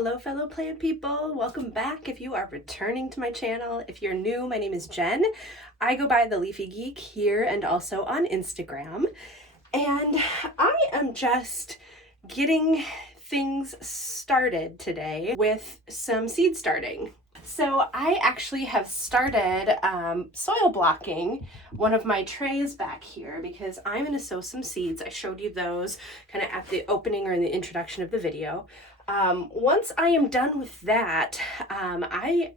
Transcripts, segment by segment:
Hello fellow plant people, welcome back if you are returning to my channel. If you're new, my name is Jen. I go by the Leafy Geek here and also on Instagram. And I am just getting things started today with some seed starting. So I actually have started soil blocking one of my trays back here because I'm going to sow some seeds. I showed you those kind of at the opening or in the introduction of the video. Once I am done with that, I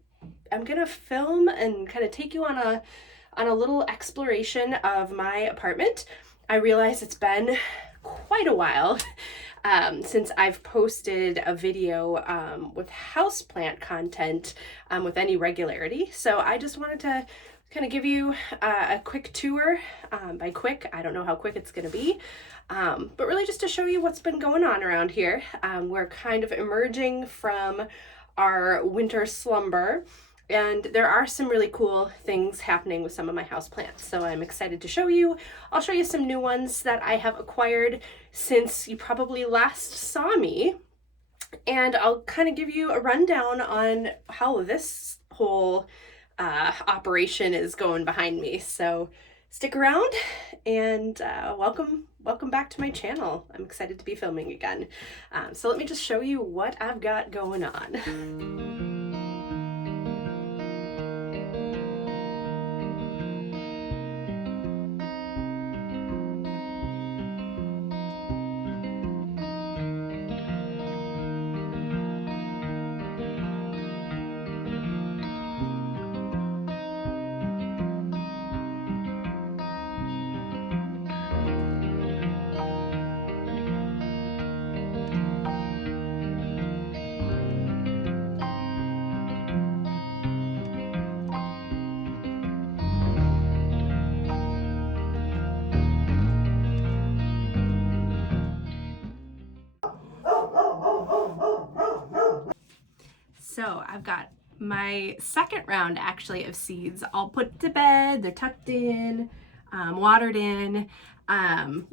am going to film and kind of take you on a little exploration of my apartment. I realize it's been quite a while since I've posted a video with houseplant content with any regularity. So I just wanted to kind of give you a quick tour. By quick, I don't know how quick it's going to be, but really just to show you what's been going on around here. We're kind of emerging from our winter slumber, and there are some really cool things happening with some of my houseplants. So I'm excited to show you. I'll show you some new ones that I have acquired since you probably last saw me. And I'll kind of give you a rundown on how this whole operation is going behind me. So stick around and welcome back to my channel. I'm excited to be filming again. So let me just show you what I've got going on. So I've got my second round actually of seeds all put to bed. They're tucked in, watered in.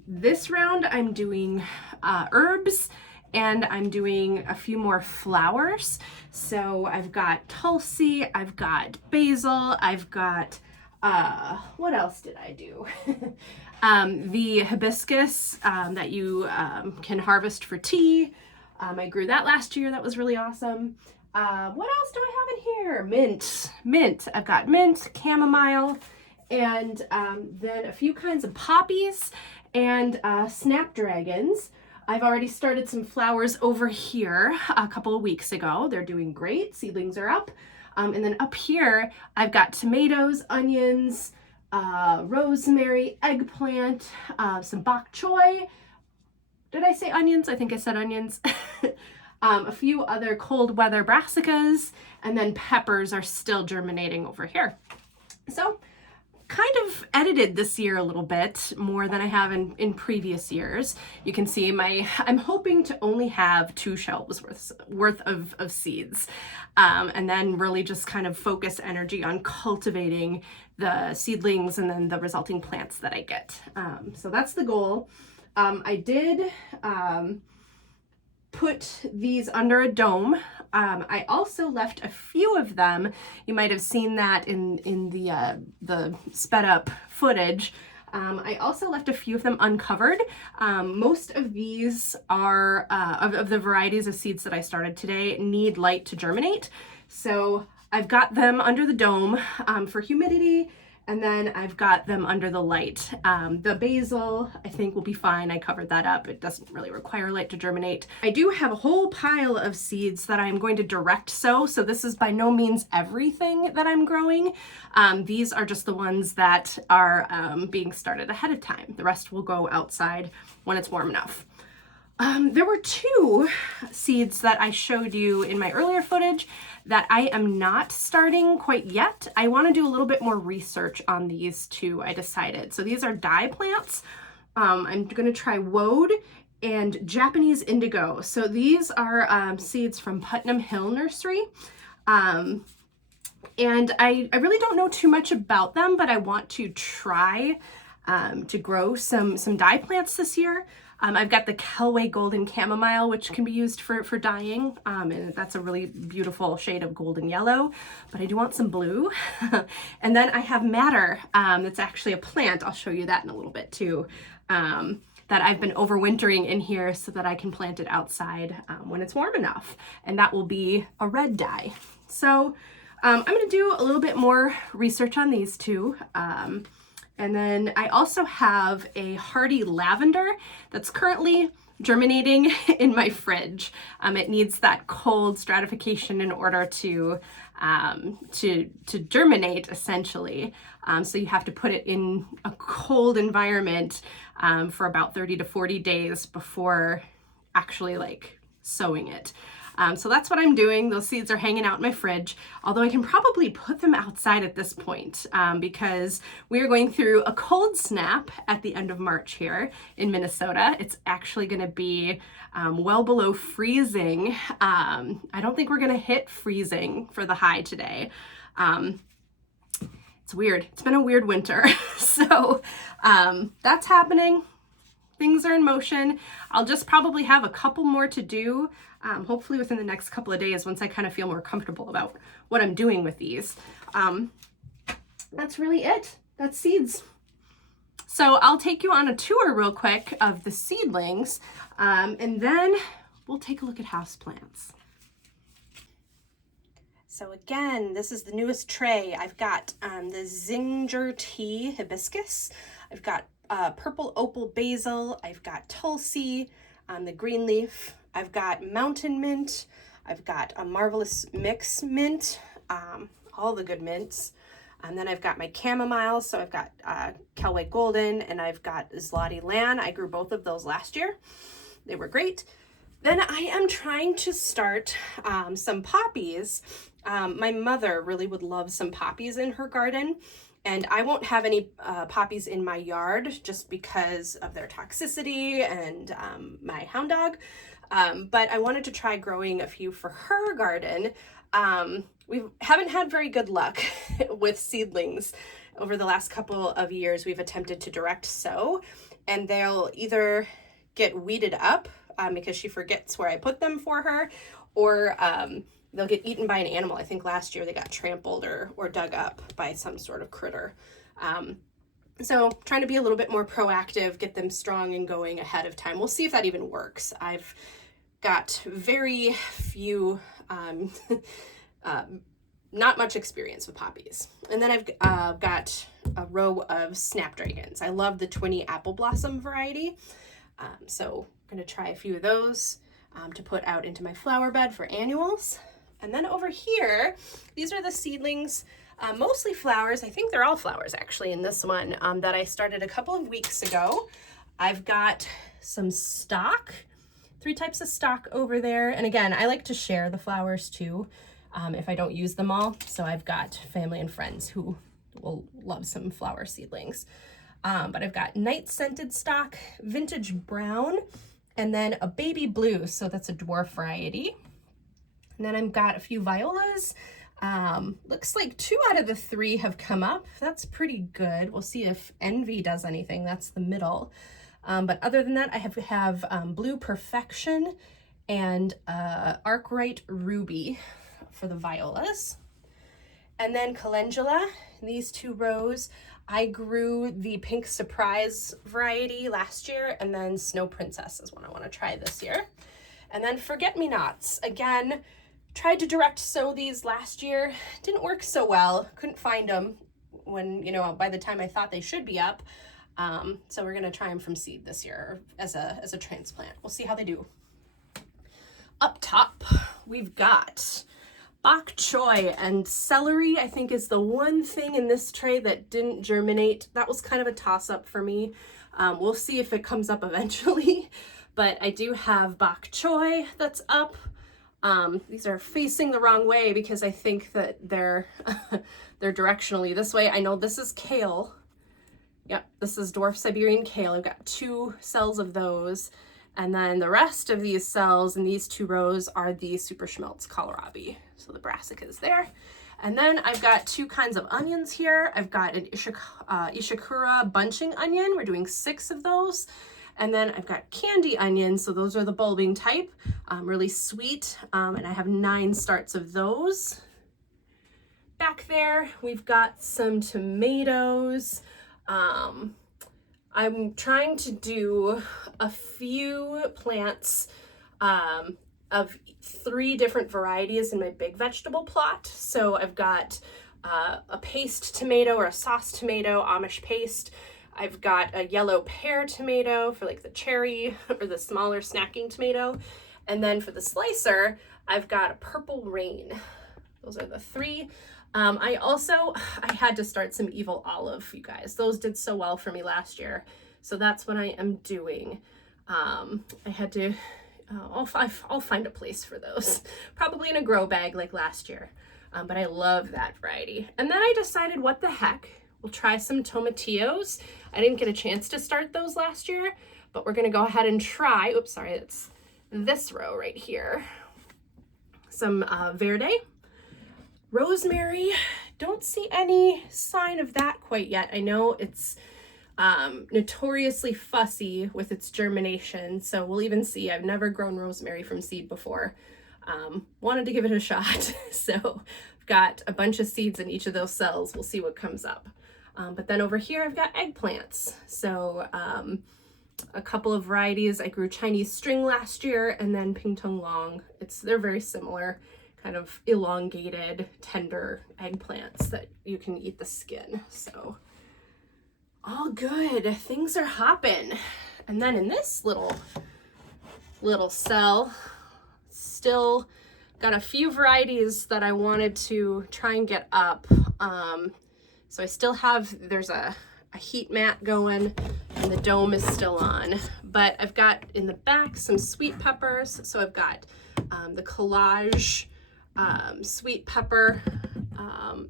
This round I'm doing herbs and I'm doing a few more flowers. So I've got Tulsi, I've got Basil, I've got, what else did I do? The Hibiscus that you can harvest for tea. I grew that last year. That was really awesome. What else do I have in here? Mint. I've got mint, chamomile, and then a few kinds of poppies and Snapdragons. I've already started some flowers over here a couple of weeks ago. They're doing great. Seedlings are up. And then up here, I've got tomatoes, onions, rosemary, eggplant, some bok choy. Did I say onions? I think I said onions. A few other cold weather brassicas, and then peppers are still germinating over here. So kind of edited this year a little bit more than I have in previous years. You can see I'm hoping to only have 2 shelves worth of seeds, and then really just kind of focus energy on cultivating the seedlings and then the resulting plants that I get. So that's the goal. I did put these under a dome. I also left a few of them. You might have seen that in the sped up footage. I also left a few of them uncovered. Most of these are, of the varieties of seeds that I started today, need light to germinate. So I've got them under the dome for humidity, and then I've got them under the light. The basil, I think, will be fine. I covered that up. It doesn't really require light to germinate. I do have a whole pile of seeds that I'm going to direct sow, so this is by no means everything that I'm growing. These are just the ones that are being started ahead of time. The rest will go outside when it's warm enough. There were 2 seeds that I showed you in my earlier footage that I am not starting quite yet. I want to do a little bit more research on these 2, I decided. So these are dye plants. I'm going to try woad and Japanese indigo. So these are seeds from Putnam Hill Nursery. And I really don't know too much about them, but I want to try to grow some dye plants this year. I've got the Kelway Golden Chamomile, which can be used for dyeing, and that's a really beautiful shade of golden yellow, but I do want some blue. And then I have madder, that's actually a plant. I'll show you that in a little bit too, that I've been overwintering in here so that I can plant it outside when it's warm enough, and that will be a red dye. So I'm going to do a little bit more research on these two. And then I also have a hardy lavender that's currently germinating in my fridge. It needs that cold stratification in order to germinate, essentially. So you have to put it in a cold environment for about 30 to 40 days before actually like sowing it. So that's what I'm doing. Those seeds are hanging out in my fridge, although I can probably put them outside at this point because we are going through a cold snap at the end of March here in Minnesota. It's actually going to be well below freezing. I don't think we're going to hit freezing for the high today. It's weird. It's been a weird winter. So that's happening. Things are in motion. I'll just probably have a couple more to do, hopefully within the next couple of days once I kind of feel more comfortable about what I'm doing with these. That's really it. That's seeds. So I'll take you on a tour real quick of the seedlings, and then we'll take a look at houseplants. So again, this is the newest tray. I've got the Ginger Tea Hibiscus. I've got purple opal basil. I've got Tulsi, the green leaf. I've got mountain mint. I've got a marvelous mix mint, all the good mints. And then I've got my chamomile. So I've got Kelway Golden, and I've got Zloty Lan. I grew both of those last year. They were great. Then I am trying to start some poppies. My mother really would love some poppies in her garden, and I won't have any poppies in my yard just because of their toxicity and my hound dog. But I wanted to try growing a few for her garden. We haven't had very good luck with seedlings. Over the last couple of years, we've attempted to direct sow, and they'll either get weeded up because she forgets where I put them for her, or they'll get eaten by an animal. I think last year they got trampled or dug up by some sort of critter. So trying to be a little bit more proactive, get them strong and going ahead of time. We'll see if that even works. I've got very few, not much experience with poppies. And then I've got a row of Snapdragons. I love the Twinny Apple Blossom variety. So I'm going to try a few of those to put out into my flower bed for annuals. And then over here, these are the seedlings, mostly flowers. I think they're all flowers actually in this one that I started a couple of weeks ago. I've got some stock, 3 types of stock over there. And again, I like to share the flowers too if I don't use them all. So I've got family and friends who will love some flower seedlings. But I've got night scented stock, vintage brown, and then a baby blue. So that's a dwarf variety. And then I've got a few violas. Looks like 2 out of the 3 have come up. That's pretty good. We'll see if Envy does anything. That's the middle. But other than that, I have Blue Perfection and Arkwright Ruby for the violas. And then calendula, these 2 rows. I grew the Pink Surprise variety last year, and then Snow Princess is one I want to try this year. And then Forget-Me-Nots. Again, tried to direct sow these last year. Didn't work so well. Couldn't find them when, by the time I thought they should be up. So we're going to try them from seed this year as a transplant. We'll see how they do. Up top, we've got bok choy and celery. I think is the one thing in this tray that didn't germinate. That was kind of a toss-up for me. We'll see if it comes up eventually. But I do have bok choy that's up. These are facing the wrong way because I think that they're directionally this way. I know this is kale. Yep, this is dwarf Siberian kale. I've got 2 cells of those. And then the rest of these cells in these 2 rows are the Super Schmelz kohlrabi. So the brassica is there. And then I've got 2 kinds of onions here. I've got an Ishikura bunching onion. We're doing 6 of those. And then I've got candy onions, so those are the bulbing type, really sweet, and I have 9 starts of those. Back there, we've got some tomatoes. I'm trying to do a few plants of 3 different varieties in my big vegetable plot. So I've got a paste tomato or a sauce tomato, Amish paste. I've got a yellow pear tomato for like the cherry or the smaller snacking tomato. And then for the slicer, I've got a purple rain. Those are the 3. I had to start some evil olive, you guys. Those did so well for me last year. So that's what I am doing. I had to, I'll find a place for those. Probably in a grow bag like last year. But I love that variety. And then I decided, what the heck, we'll try some tomatillos. I didn't get a chance to start those last year, but we're gonna go ahead and try, oops, sorry, it's this row right here. Some verde. Rosemary, don't see any sign of that quite yet. I know it's notoriously fussy with its germination, so we'll even see. I've never grown rosemary from seed before. Wanted to give it a shot, so I've got a bunch of seeds in each of those cells. We'll see what comes up. But then over here I've got eggplants. So a couple of varieties. I grew Chinese string last year, and then Ping Tong Long. They're very similar, kind of elongated, tender eggplants that you can eat the skin. So all good, things are hopping. And then in this little cell, still got a few varieties that I wanted to try and get up. So I still have, there's a heat mat going and the dome is still on, but I've got in the back some sweet peppers. So I've got the collage sweet pepper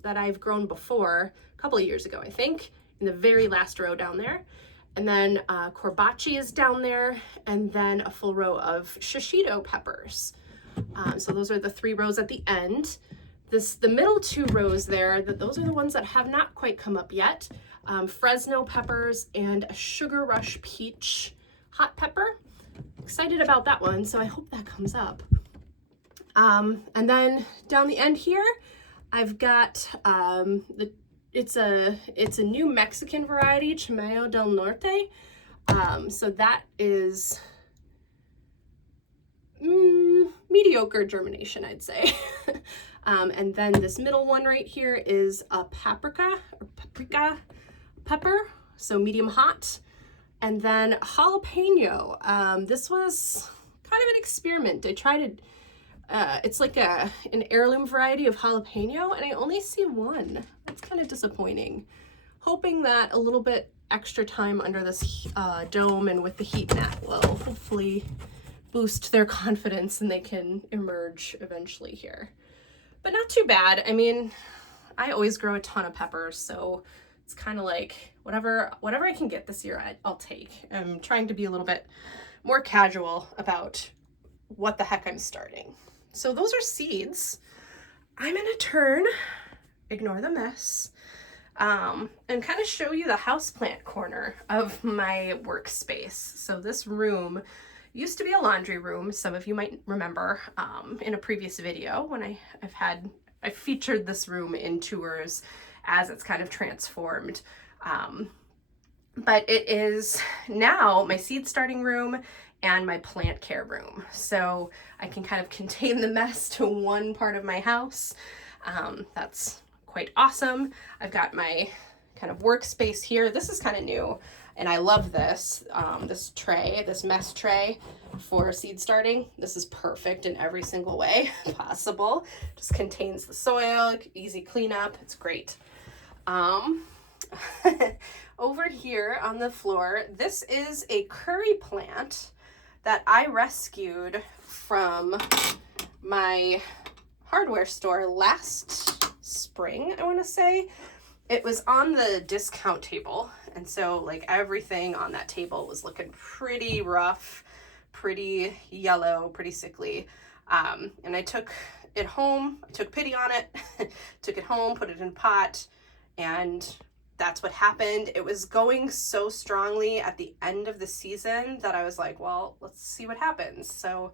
that I've grown before a couple of years ago, I think, in the very last row down there. And then corbachi is down there, and then a full row of shishito peppers. So those are the 3 rows at the end. The middle 2 rows there, those are the ones that have not quite come up yet. Fresno peppers and a Sugar Rush peach hot pepper. Excited about that one, so I hope that comes up. And then down the end here, I've got it's a New Mexican variety, Chamomile del Norte. So that is mediocre germination, I'd say. And then this middle one right here is a paprika pepper, so medium hot. And then jalapeno. This was kind of an experiment. I tried it's like an heirloom variety of jalapeno, and I only see 1. That's kind of disappointing. Hoping that a little bit extra time under this dome and with the heat mat will hopefully boost their confidence and they can emerge eventually here. But not too bad. I mean, I always grow a ton of peppers, so it's kind of like whatever I can get this year, I'll take. I'm trying to be a little bit more casual about what the heck I'm starting. So those are seeds. I'm gonna turn, ignore the mess, and kind of show you the houseplant corner of my workspace. So this room used to be a laundry room. Some of you might remember in a previous video when I featured this room in tours as it's kind of transformed. But it is now my seed starting room and my plant care room. So I can kind of contain the mess to one part of my house. That's quite awesome. I've got my kind of workspace here. This is kind of new, and I love this, this tray, this mess tray for seed starting. This is perfect in every single way possible. Just contains the soil, easy cleanup. It's great. Over here on the floor, this is a curry plant that I rescued from my hardware store last spring, I want to say. It was on the discount table, and so like everything on that table was looking pretty rough, pretty yellow, pretty sickly. And I took it home, I took pity on it, took it home, put it in a pot, and that's what happened. It was going so strongly at the end of the season that I was like, well, let's see what happens. So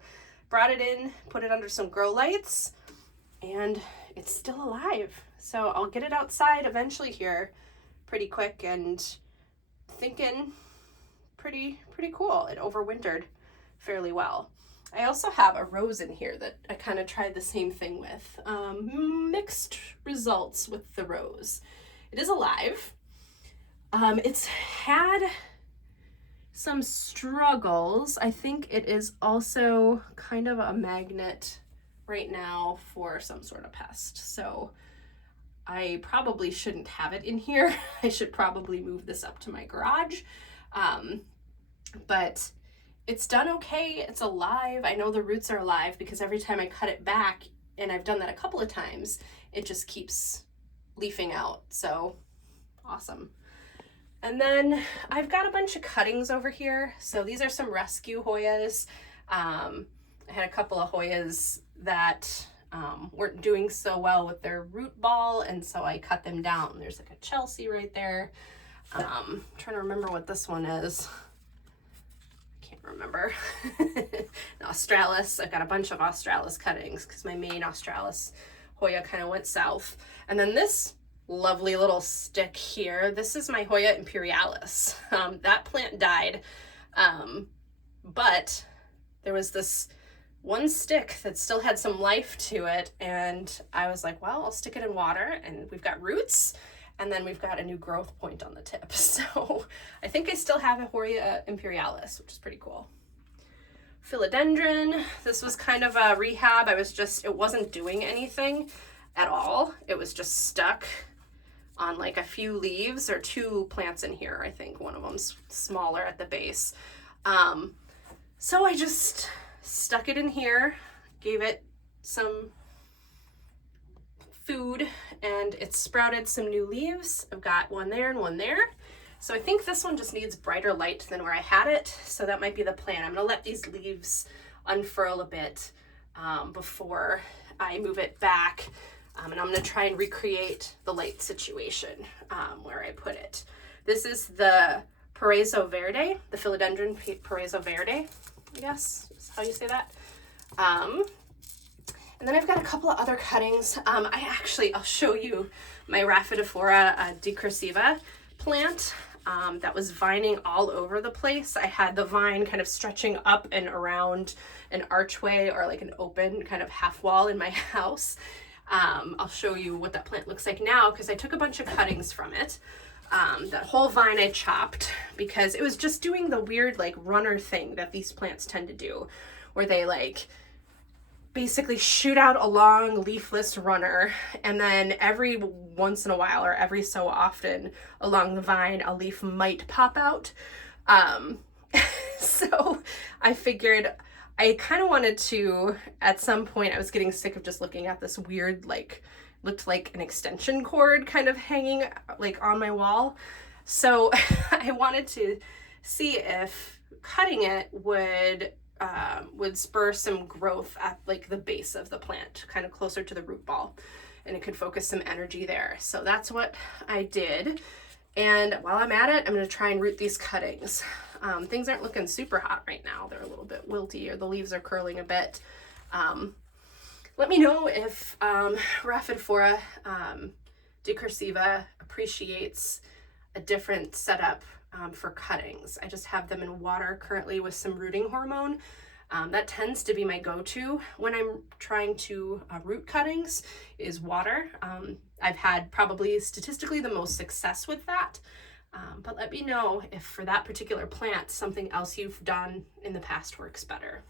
brought it in, put it under some grow lights, and it's still alive. So I'll get it outside eventually here pretty quick, and thinking pretty cool. It overwintered fairly well. I also have a rose in here that I kind of tried the same thing with. Mixed results with the rose. It is alive. It's had some struggles. I think it is also kind of a magnet right now for some sort of pest. So I probably shouldn't have it in here. I should probably move this up to my garage. But it's done okay. It's alive. I know the roots are alive because every time I cut it back, and I've done that a couple of times, it just keeps leafing out. So awesome. And then I've got a bunch of cuttings over here. So these are some rescue Hoyas. I had a couple of Hoyas that weren't doing so well with their root ball, and so I cut them down. There's like a Chelsea right there. I'm trying to remember what this one is. I can't remember. An Australis. I've got a bunch of Australis cuttings because my main Australis Hoya kind of went south. And then this lovely little stick here, this is my Hoya imperialis. That plant died, but there was this one stick that still had some life to it, and I was like, well, I'll stick it in water, and we've got roots, and then we've got a new growth point on the tip. So I think I still have a Hoya imperialis, which is pretty cool. Philodendron, this was kind of a rehab. It wasn't doing anything at all. It was just stuck on like a few leaves, or two plants in here. I think one of them's smaller at the base. So I just stuck it in here, gave it some food, and it sprouted some new leaves. I've got one there and one there. So I think this one just needs brighter light than where I had it. So that might be the plan. I'm gonna let these leaves unfurl a bit before I move it back. And I'm gonna try and recreate the light situation where I put it. This is the Paraiso Verde, the Philodendron Paraiso Verde, I guess is how you say that. And then I've got a couple of other cuttings. I'll show you my Rhaphidophora decursiva plant that was vining all over the place. I had the vine kind of stretching up and around an archway, or like an open kind of half wall in my house. I'll show you what that plant looks like now, because I took a bunch of cuttings from it. That whole vine I chopped because it was just doing the weird like runner thing that these plants tend to do, where they like basically shoot out a long leafless runner, and then every once in a while, or every so often along the vine, a leaf might pop out. So I figured I kind of wanted to, at some point, I was getting sick of just looking at this weird, like, looked like an extension cord kind of hanging like on my wall. So I wanted to see if cutting it would spur some growth at like the base of the plant, kind of closer to the root ball, and it could focus some energy there. So that's what I did. And while I'm at it, I'm going to try and root these cuttings. Things aren't looking super hot right now. They're a little bit wilty, or the leaves are curling a bit. Let me know if Rhaphidophora decursiva appreciates a different setup for cuttings. I just have them in water currently with some rooting hormone. That tends to be my go-to when I'm trying to root cuttings, is water. I've had probably statistically the most success with that. But let me know if for that particular plant, something else you've done in the past works better.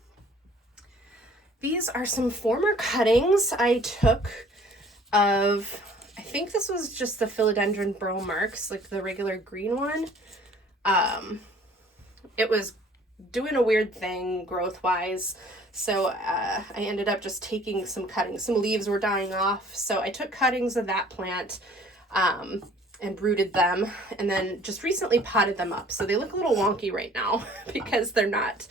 These are some former cuttings I took of, I think this was just the Philodendron Bromarx, like the regular green one. It was doing a weird thing growth-wise, so I ended up just taking some cuttings. Some leaves were dying off, so I took cuttings of that plant and rooted them, and then just recently potted them up. So they look a little wonky right now because they're not,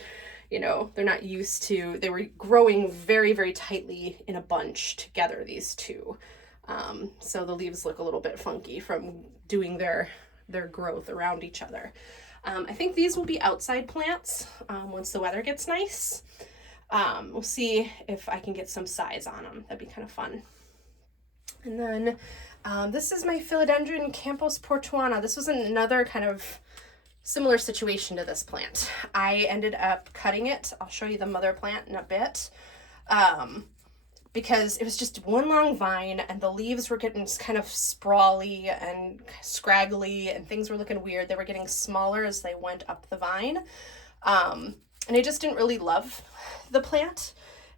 they're not used to, they were growing very, very tightly in a bunch together, these two. So the leaves look a little bit funky from doing their growth around each other. I think these will be outside plants once the weather gets nice. We'll see if I can get some size on them. That'd be kind of fun. And then this is my Philodendron Campos Portuana. This was another kind of similar situation to this plant. I ended up cutting it. I'll show you the mother plant in a bit. Because it was just one long vine and the leaves were getting kind of sprawly and scraggly and things were looking weird. They were getting smaller as they went up the vine. And I just didn't really love the plant.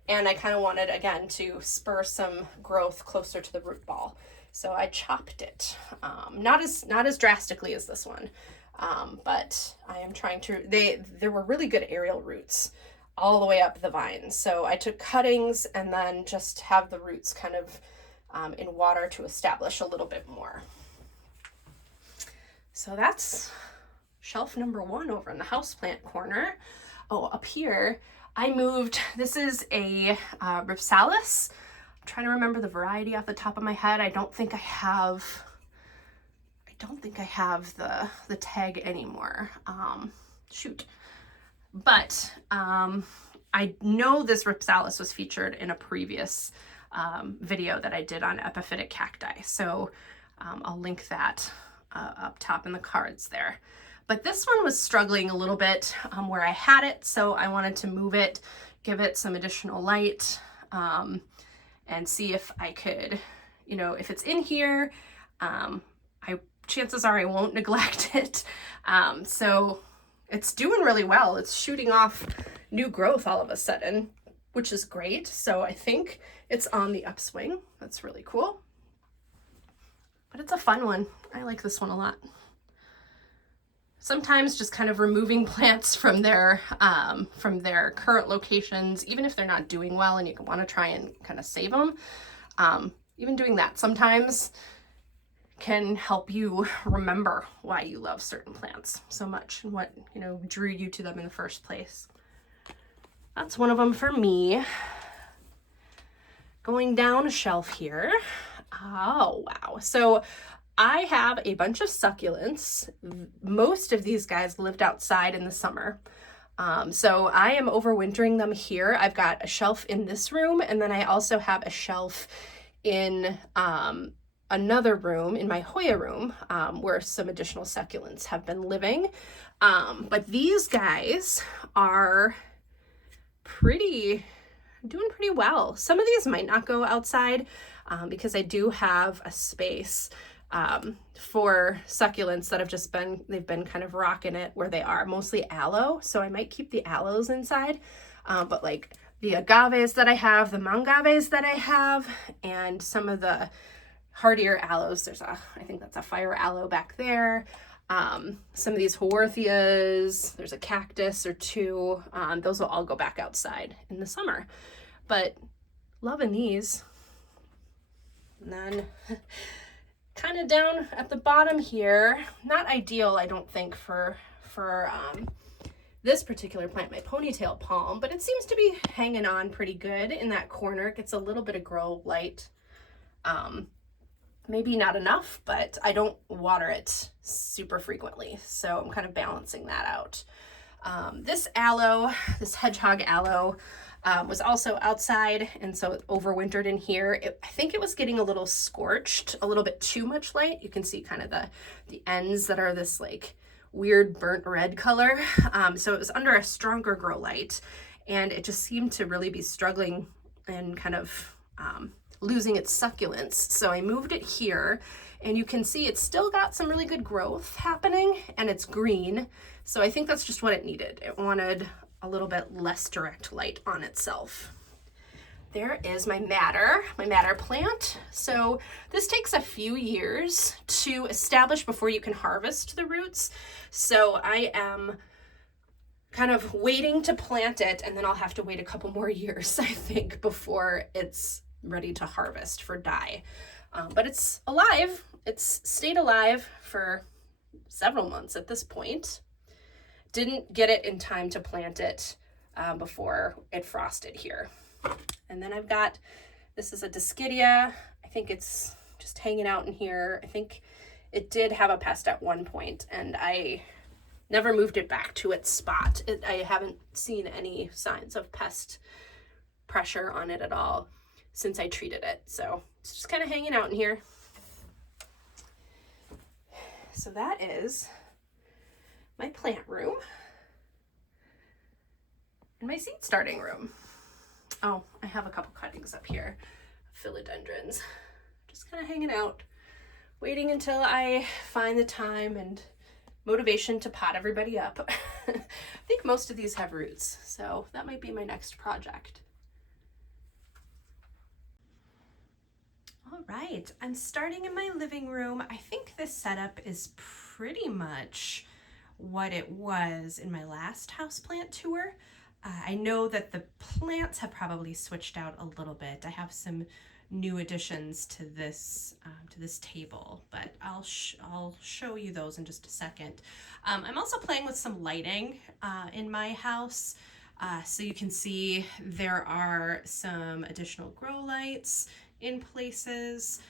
And I kind of wanted, again, to spur some growth closer to the root ball. So I chopped it. Not as drastically as this one. But I am trying to, there were really good aerial roots all the way up the vine. So I took cuttings and then just have the roots kind of in water to establish a little bit more. So that's shelf number 1 over in the houseplant corner. Oh, up here, I moved, this is a Ripsalis. I'm trying to remember the variety off the top of my head. I don't think I have the tag anymore. Shoot. But I know this Ripsalis was featured in a previous video that I did on epiphytic cacti. So I'll link that up top in the cards there. But this one was struggling a little bit where I had it. So I wanted to move it, give it some additional light, and see if I could, if it's in here, chances are I won't neglect it. So it's doing really well. It's shooting off new growth all of a sudden, which is great. So I think it's on the upswing. That's really cool. But it's a fun one. I like this one a lot. Sometimes just kind of removing plants from their current locations, even if they're not doing well and you want to try and kind of save them, even doing that sometimes can help you remember why you love certain plants so much and what, drew you to them in the first place. That's one of them for me. Going down a shelf here. Oh, wow. So I have a bunch of succulents. Most of these guys lived outside in the summer. So I am overwintering them here. I've got a shelf in this room, and then I also have a shelf in another room, in my Hoya room, where some additional succulents have been living. But these guys are doing pretty well. Some of these might not go outside because I do have a space for succulents that have they've been kind of rocking it where they are, mostly aloe. So I might keep the aloes inside, but like the agaves that I have, the mangaves that I have, and some of the hardier aloes. I think that's a fire aloe back there. Some of these haworthias, there's a cactus or two. Those will all go back outside in the summer, but loving these. And then kind of down at the bottom here, not ideal, I don't think, for this particular plant, my ponytail palm, but it seems to be hanging on pretty good in that corner. It gets a little bit of grow light. Maybe not enough, but I don't water it super frequently, so I'm kind of balancing that out. This aloe, this hedgehog aloe, was also outside, and so it overwintered in here. I think it was getting a little scorched, a little bit too much light. You can see kind of the ends that are this like weird burnt red color. So it was under a stronger grow light, and it just seemed to really be struggling and kind of losing its succulents. So I moved it here, and you can see it's still got some really good growth happening, and it's green. So I think that's just what it needed. It wanted a little bit less direct light on itself. There is my madder plant. So this takes a few years to establish before you can harvest the roots. So I am kind of waiting to plant it, and then I'll have to wait a couple more years, I think, before it's ready to harvest for dye. But it's alive. It's stayed alive for several months at this point. Didn't get it in time to plant it before it frosted here. And then I've got This is a Discidia. I think it's just hanging out in here. I think it did have a pest at one point, and I never moved it back to its spot. I haven't seen any signs of pest pressure on it at all since I treated it. So it's just kind of hanging out in here. So that is my plant room and my seed starting room. Oh, I have a couple cuttings up here, philodendrons, just kind of hanging out, waiting until I find the time and motivation to pot everybody up. I think most of these have roots, so that might be my next project. All right, I'm starting in my living room. I think this setup is pretty much what it was in my last houseplant tour. I know that the plants have probably switched out a little bit. I have some new additions to this table, but I'll show you those in just a second. I'm also playing with some lighting in my house, so you can see there are some additional grow lights in places.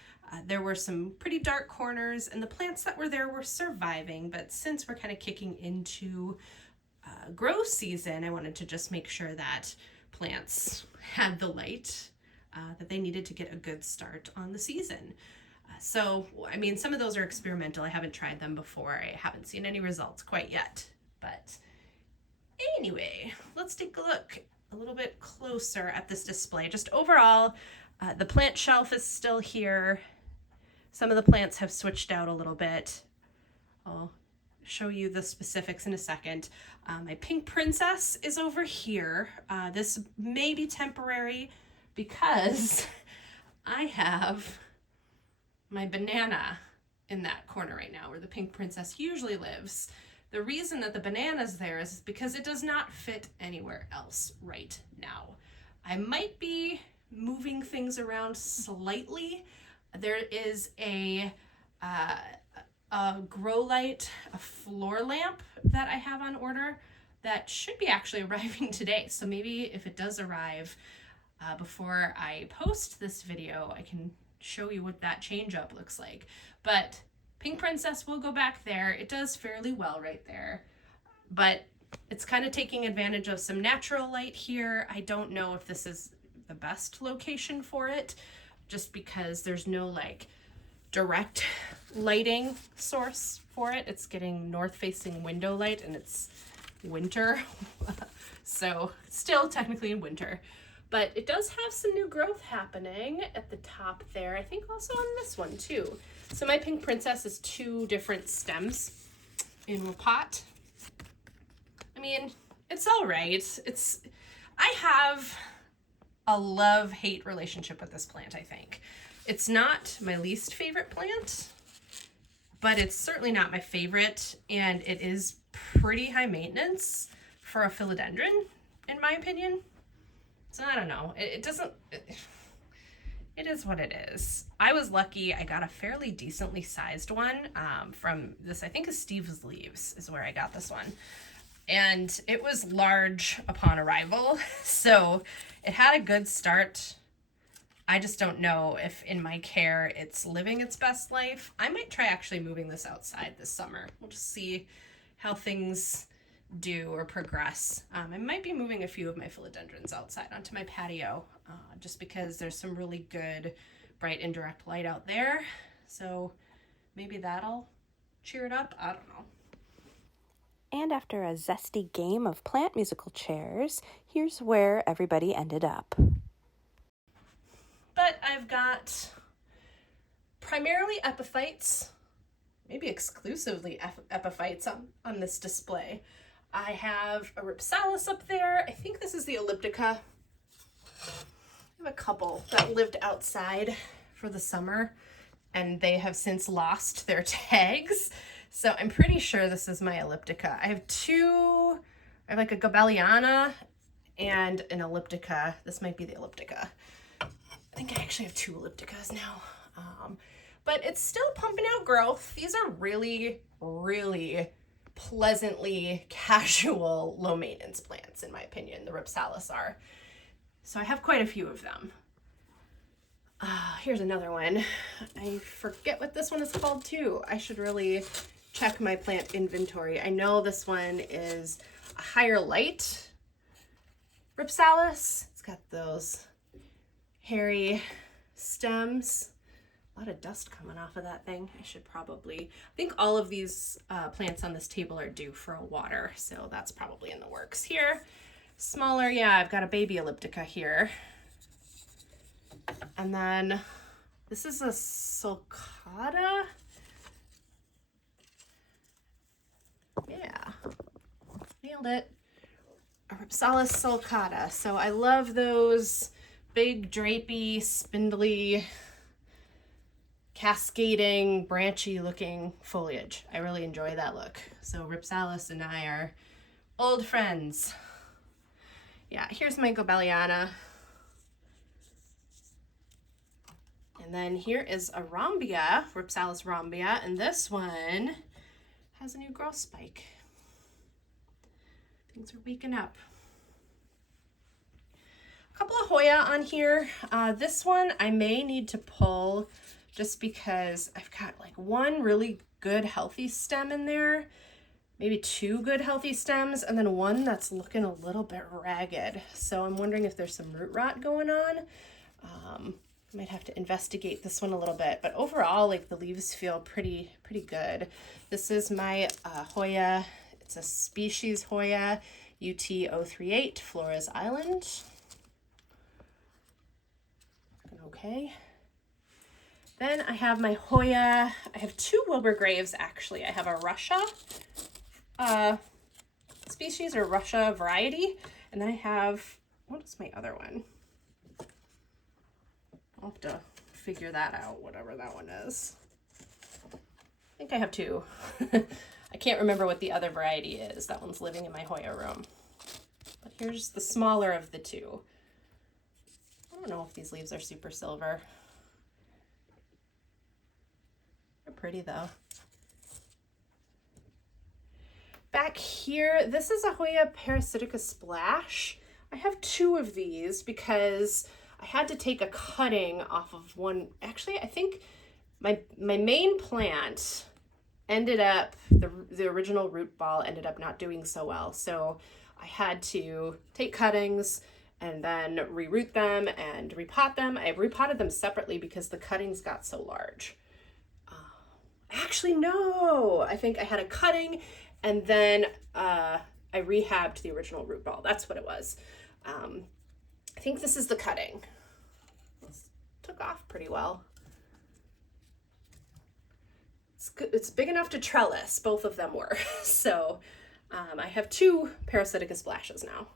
There were some pretty dark corners, and the plants that were there were surviving, but since we're kind of kicking into grow season, I wanted to just make sure that plants had the light that they needed to get a good start on the season. So, I mean, some of those are experimental. I haven't tried them before. I haven't seen any results quite yet. But anyway, let's take a look a little bit closer at this display. Just overall, the plant shelf is still here. Some of the plants have switched out a little bit. I'll show you the specifics in a second. My pink princess is over here. This may be temporary because I have my banana in that corner right now where the pink princess usually lives. The reason that the banana's there is because it does not fit anywhere else right now. I might be moving things around slightly. There is a grow light, a floor lamp that I have on order that should be actually arriving today. So maybe if it does arrive before I post this video, I can show you what that change up looks like. But Pink Princess will go back there. It does fairly well right there, but it's kind of taking advantage of some natural light here. I don't know if this is the best location for it, just because there's no like direct lighting source for it. It's getting north-facing window light, and it's winter, so still technically in winter. But it does have some new growth happening at the top there. I think also on this one too. So my Pink Princess is 2 different stems in a pot. I mean, it's all right. I have a love-hate relationship with this plant, I think. It's not my least favorite plant, but it's certainly not my favorite, and it is pretty high maintenance for a philodendron, in my opinion. So I don't know. It is what it is. I was lucky. I got a fairly decently sized one from this, I think is Steve's Leaves is where I got this one. And it was large upon arrival, so it had a good start. I just don't know if in my care it's living its best life. I might try actually moving this outside this summer. We'll just see how things do or progress. I might be moving a few of my philodendrons outside onto my patio just because there's some really good bright indirect light out there. So maybe that'll cheer it up. I don't know. And after a zesty game of plant musical chairs, here's where everybody ended up. But I've got primarily epiphytes, maybe exclusively epiphytes on this display. I have a Ripsalis up there. I think this is the Elliptica. I have a couple that lived outside for the summer, and they have since lost their tags. So I'm pretty sure this is my Elliptica. I have 2, I have like a Gabelliana and an Elliptica. This might be the Elliptica. I think I actually have 2 Ellipticas now. But it's still pumping out growth. These are really, really pleasantly casual low maintenance plants, in my opinion. The Ripsalis are. So I have quite a few of them. Here's another one. I forget what this one is called too. I should really check my plant inventory. I know this one is a higher light Rhipsalis. It's got those hairy stems. A lot of dust coming off of that thing. I should probably, I think all of these plants on this table are due for a water, so that's probably in the works here. Smaller, yeah, I've got a baby elliptica here. And then this is a sulcata. Yeah, nailed it. A Rhipsalis sulcata. So I love those big, drapey, spindly, cascading, branchy looking foliage. I really enjoy that look. So Rhipsalis and I are old friends. Yeah, here's my Gobeliana. And then here is a rhombia, Rhipsalis rhombia, and this one has a new growth spike. Things are waking up. A couple of Hoya on here. This one I may need to pull just because I've got like one really good healthy stem in there, maybe two good healthy stems, and then one that's looking a little bit ragged. So I'm wondering if there's some root rot going on. I might have to investigate this one a little bit, but overall, like the leaves feel pretty good. This is my Hoya. It's a species Hoya UT038 Flores Island. Okay. Then I have my Hoya. I have two Wilbur Graves actually. I have a Russia species or Russia variety, and then I have, what is my other one? I'll have to figure that out, whatever that one is. I think I have two. I can't remember what the other variety is. That one's living in my Hoya room. But here's the smaller of the two. I don't know if these leaves are super silver. They're pretty though. Back here, this is a Hoya Parasitica Splash. I have two of these because I had to take a cutting off of one. Actually, I think my main plant ended up, the original root ball ended up not doing so well. So I had to take cuttings and then reroot them and repot them. I repotted them separately because the cuttings got so large. Actually, no, I think I had a cutting and then I rehabbed the original root ball. That's what it was. I think this is the cutting. This took off pretty well. It's good. It's big enough to trellis. Both of them were. So I have two Parasitica Splashes now.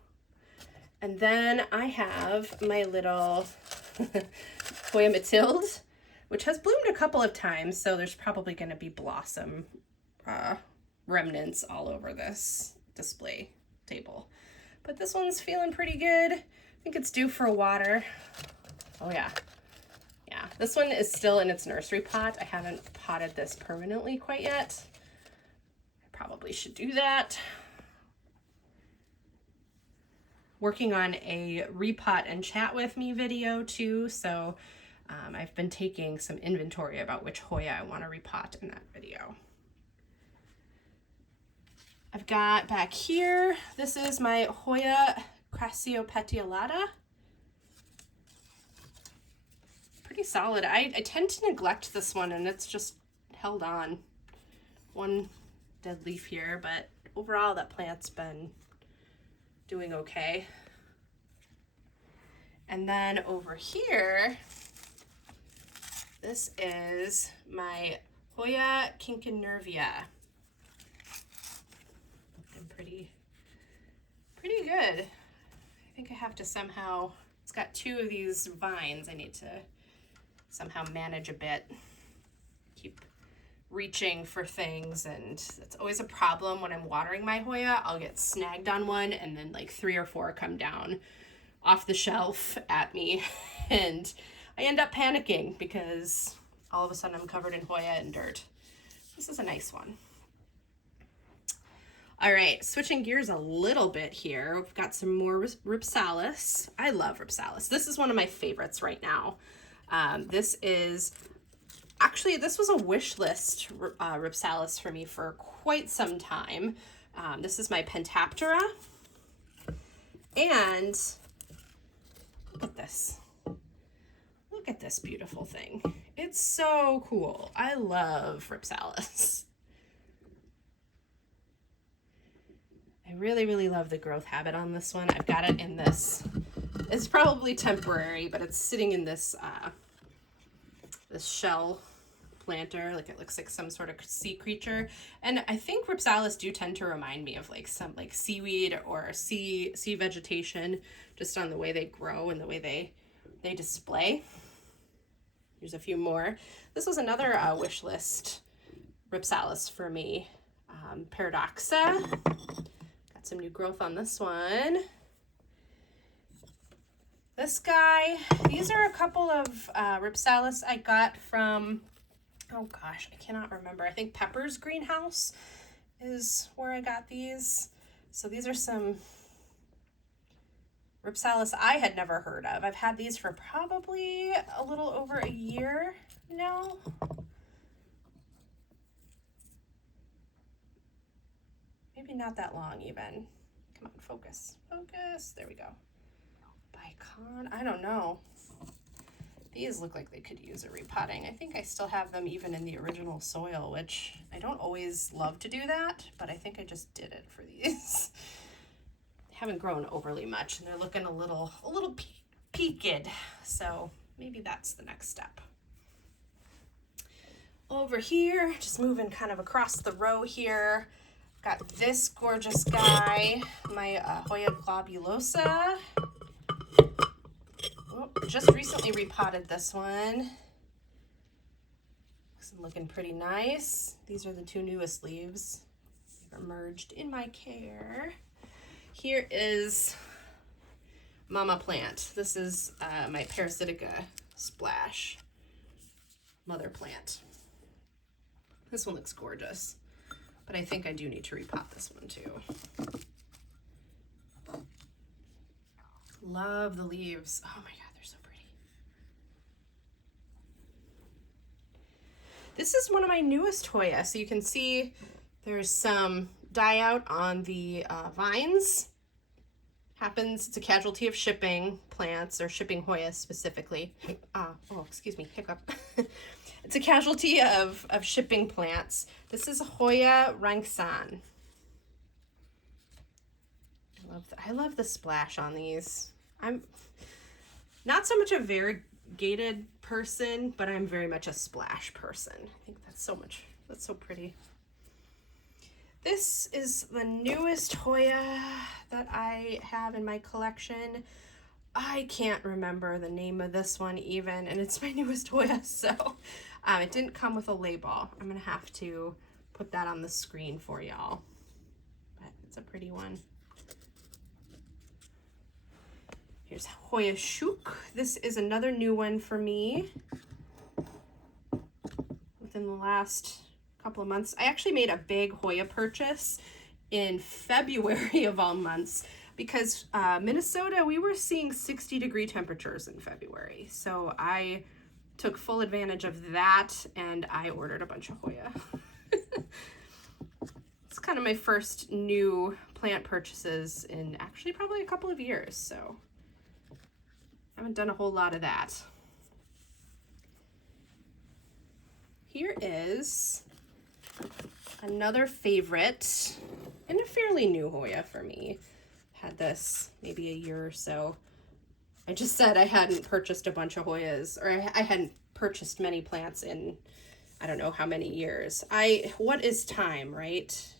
And then I have my little Hoya Mathilde, which has bloomed a couple of times. So there's probably going to be blossom remnants all over this display table. But this one's feeling pretty good. I think it's due for a water. Oh yeah. Yeah, this one is still in its nursery pot. I haven't potted this permanently quite yet. I probably should do that. Working on a repot and chat with me video too. So I've been taking some inventory about which Hoya I want to repot in that video. I've got back here, this is my Hoya Crassiopetalata. Pretty solid. I tend to neglect this one and it's just held on. One dead leaf here, but overall that plant's been doing okay. And then over here, this is my Hoya Kinkinervia. Pretty good. I think I have to somehow, it's got two of these vines I need to somehow manage a bit. Keep reaching for things, and it's always a problem when I'm watering my Hoya. I'll get snagged on one and then like 3 or 4 come down off the shelf at me and I end up panicking because all of a sudden I'm covered in Hoya and dirt. This is a nice one. All right, switching gears a little bit here. We've got some more Rhipsalis. I love Rhipsalis. This is one of my favorites right now. This is actually, this was a wish list Ripsalis for me for quite some time. This is my Pentaptera. And look at this. Look at this beautiful thing. It's so cool. I love Ripsalis. I really, really love the growth habit on this one. I've got it in this. It's probably temporary, but it's sitting in this this shell planter. Like, it looks like some sort of sea creature. And I think Ripsalis do tend to remind me of like some like seaweed or sea vegetation, just on the way they grow and the way they display. Here's a few more. This was another wish list Ripsalis for me. Paradoxa. Got some new growth on this one. This guy, these are a couple of Ripsalis I got from, oh gosh, I cannot remember. I think Pepper's greenhouse is where I got these. So these are some Ripsalis I had never heard of. I've had these for probably a little over a year now. Maybe not that long even. Come on, focus. Focus. There we go. Bicon. I don't know. These look like they could use a repotting. I think I still have them even in the original soil, which I don't always love to do that, but I think I just did it for these. They haven't grown overly much, and they're looking a little peaked, so maybe that's the next step. Over here, just moving kind of across the row here, got this gorgeous guy, my Hoya globulosa. Oh, just recently repotted this one. Looking pretty nice. These are the two newest leaves. They're merged in my care. Here is Mama Plant. This is my Parasitica Splash mother plant. This one looks gorgeous, but I think I do need to repot this one too. Love the leaves. Oh my God, they're so pretty. This is one of my newest Hoya. So you can see there's some die out on the vines. Happens, it's a casualty of shipping plants, or shipping Hoya specifically. Oh, excuse me, hiccup. It's a casualty of shipping plants. This is Hoya Rangsan. I love the splash on these. I'm not so much a variegated person, but I'm very much a splash person. I think that's so pretty. This is the newest Hoya that I have in my collection. I can't remember the name of this one even, and it's my newest Hoya, so it didn't come with a label. I'm gonna have to put that on the screen for y'all, but it's a pretty one. Here's Hoya Shook. This is another new one for me within the last couple of months. I actually made a big Hoya purchase in February of all months, because Minnesota, we were seeing 60-degree temperatures in February. So I took full advantage of that, and I ordered a bunch of Hoya. It's kind of my first new plant purchases in actually probably a couple of years, so I haven't done a whole lot of that. Here is another favorite, and a fairly new Hoya for me. Had this maybe a year or so. I just said I hadn't purchased a bunch of Hoyas, or I hadn't purchased many plants in I don't know how many years. What is time, right?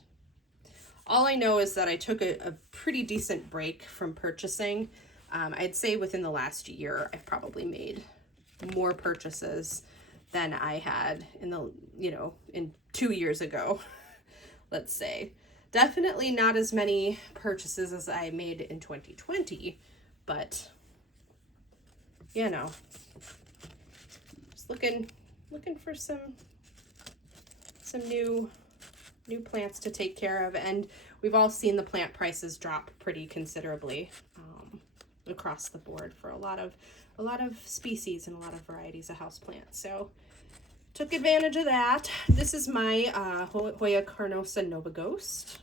All I know is that I took a pretty decent break from purchasing. I'd say within the last year, I've probably made more purchases than I had in 2 years ago, let's say. Definitely not as many purchases as I made in 2020, but just looking for some new plants to take care of, and we've all seen the plant prices drop pretty considerably. across the board for a lot of species and a lot of varieties of houseplants. So took advantage of that. This is my Hoya carnosa Nova Ghost.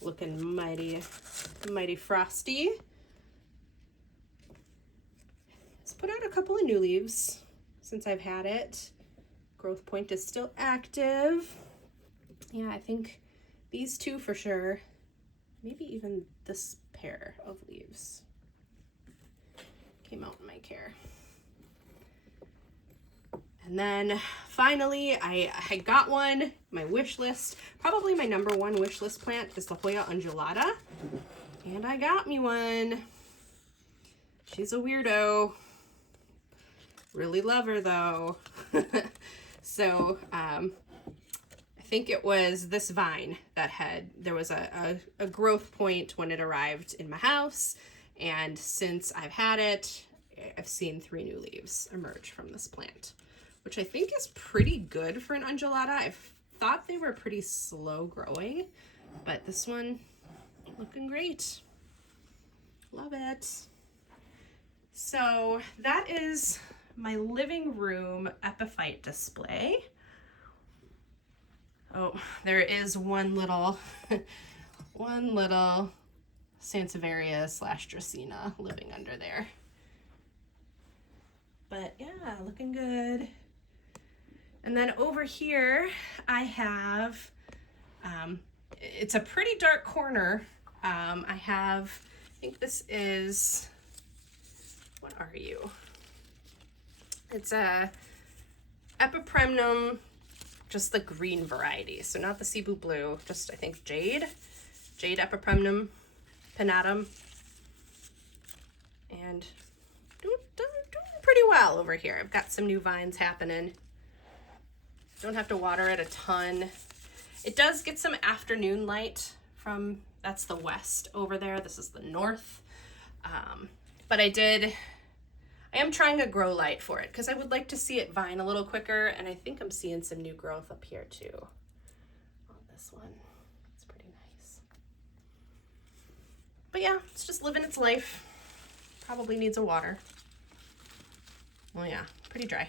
Looking mighty frosty. It's put out a couple of new leaves since I've had it. Growth point is still active. Yeah, I think these two for sure. Maybe even this pair of leaves came out in my care. And then finally, I got one, my wish list. Probably my number one wish list plant is the Hoya undulata. And I got me one. She's a weirdo. Really love her though. So I think it was this vine that there was a growth point when it arrived in my house. And since I've had it, I've seen 3 new leaves emerge from this plant, which I think is pretty good for an undulata. I've thought they were pretty slow growing, but this one looking great. Love it. So that is my living room epiphyte display. Oh, there is one little Sansevieria / Dracaena living under there. But yeah, looking good. And then over here, I have, it's a pretty dark corner. I think this is, what are you? It's a Epipremnum, just the green variety. So not the Cebu blue, just I think Jade Epipremnum pinnatum. And doing pretty well over here. I've got some new vines happening. Don't have to water it a ton. It does get some afternoon light from, that's the west over there. This is the north. But I am trying a grow light for it because I would like to see it vine a little quicker. And I think I'm seeing some new growth up here too on this one. It's pretty nice. But yeah, it's just living its life. Probably needs a water. Well, yeah, pretty dry.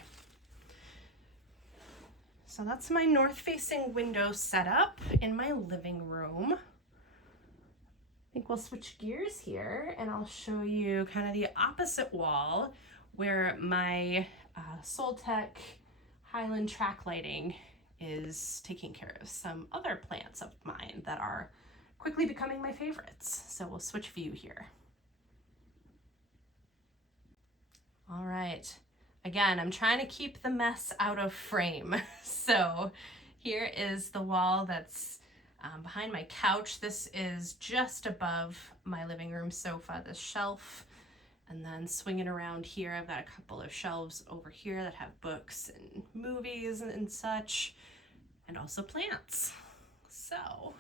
So that's my north-facing window setup in my living room. I think we'll switch gears here and I'll show you kind of the opposite wall where my Soltech Highland track lighting is taking care of some other plants of mine that are quickly becoming my favorites. So we'll switch view here. All right. Again, I'm trying to keep the mess out of frame. So here is the wall that's behind my couch. This is just above my living room sofa, this shelf. And then swinging around here, I've got a couple of shelves over here that have books and movies and such, and also plants. So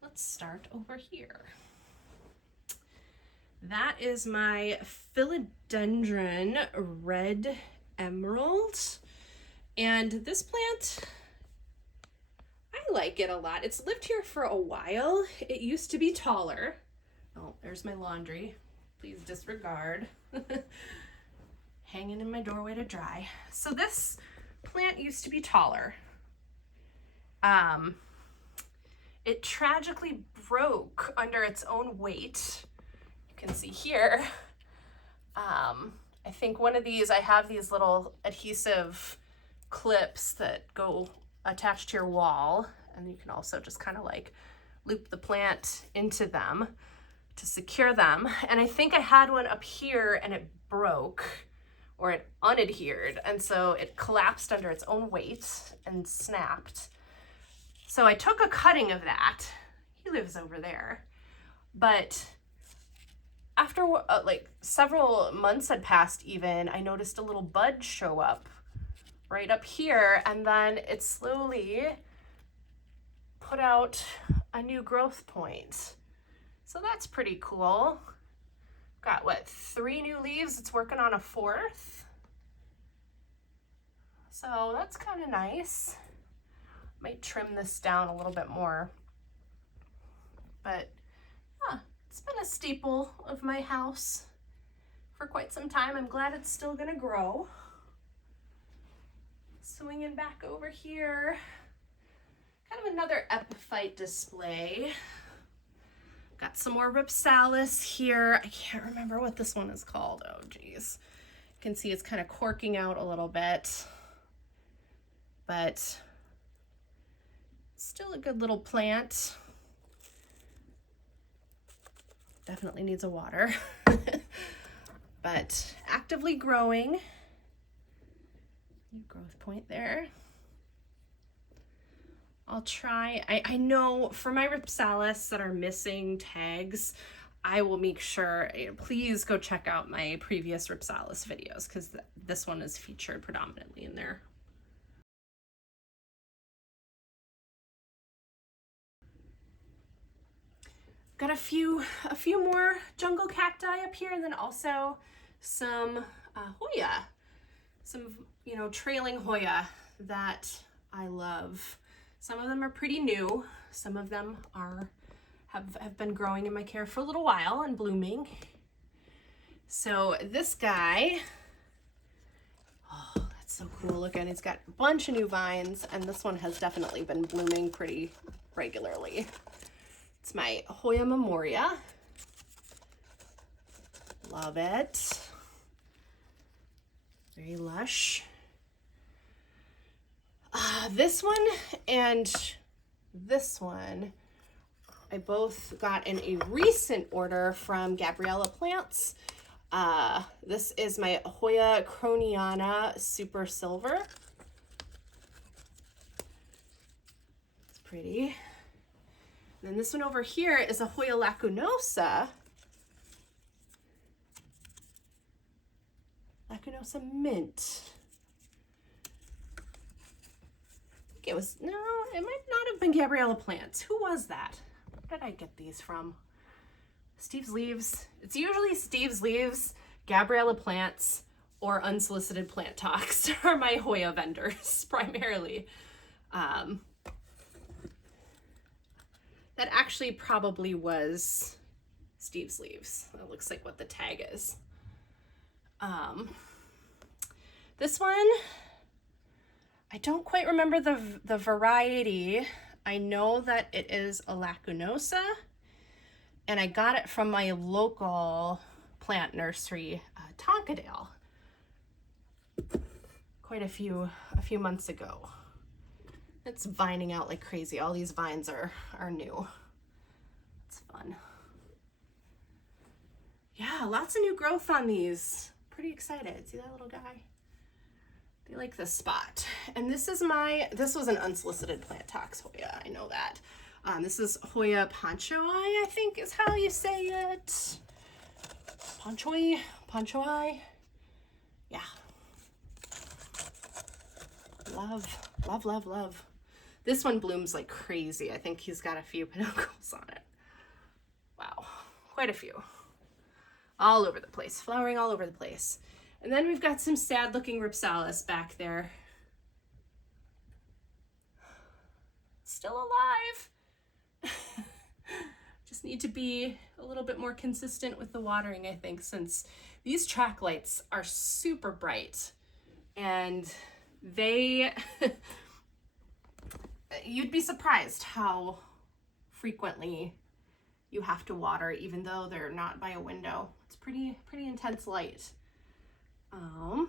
let's start over here. That is my philodendron red emerald. And this plant, I like it a lot. It's lived here for a while. It used to be taller. Oh, there's my laundry. Please disregard. Hanging in my doorway to dry. So this plant used to be taller. It tragically broke under its own weight. Can see here. I think one of these, I have these little adhesive clips that go attached to your wall, and you can also just kind of like loop the plant into them to secure them. And I think I had one up here and it broke, or it unadhered, and so it collapsed under its own weight and snapped. So I took a cutting of that. He lives over there. But after like several months had passed even, I noticed a little bud show up right up here, and then it slowly put out a new growth point. So that's pretty cool. Got what, 3 new leaves? It's working on a 4th. So that's kind of nice. Might trim this down a little bit more. But yeah, It's been a staple of my house for quite some time. I'm glad it's still gonna grow. Swinging back over here, kind of another epiphyte display. Got some more Ripsalis here. I can't remember what this one is called. Oh geez. You can see it's kind of corking out a little bit, but still a good little plant. Definitely needs a water, but actively growing. New growth point there. I'll try, I know for my Ripsalis that are missing tags, I will make sure, please go check out my previous Ripsalis videos because this one is featured predominantly in there. Got a few more jungle cacti up here, and then also some Hoya, some trailing Hoya that I love. Some of them are pretty new. Some of them have been growing in my care for a little while and blooming. So this guy, oh, that's so cool looking. It's got a bunch of new vines, and this one has definitely been blooming pretty regularly. It's my Hoya Memoria. Love it. Very lush. This one and this one, I both got in a recent order from Gabriella Plants. This is my Hoya Croniana Super Silver. It's pretty. And then this one over here is a Hoya Lacunosa. Lacunosa Mint. I think it was, no, it might not have been Gabriella Plants. Who was that? Where did I get these from? Steve's Leaves. It's usually Steve's Leaves, Gabriella Plants, or Unsolicited Plant Talks are my Hoya vendors primarily. That actually probably was Steve's Leaves. That looks like what the tag is. This one, I don't quite remember the variety. I know that it is a Lacunosa, and I got it from my local plant nursery, Tonkadale, quite a few months ago. It's vining out like crazy. All these vines are new. It's fun. Yeah, lots of new growth on these. Pretty excited. See that little guy? They like this spot. And this was an Unsolicited Plant Talks Hoya. I know that. This is Hoya Ponchoi, I think is how you say it. Ponchoi. Yeah. Love. This one blooms like crazy. I think he's got a few peduncles on it. Wow, quite a few. All over the place, flowering all over the place. And then we've got some sad looking Ripsalis back there. Still alive. Just need to be a little bit more consistent with the watering, I think, since these track lights are super bright and they, you'd be surprised how frequently you have to water even though they're not by a window. It's pretty intense light. I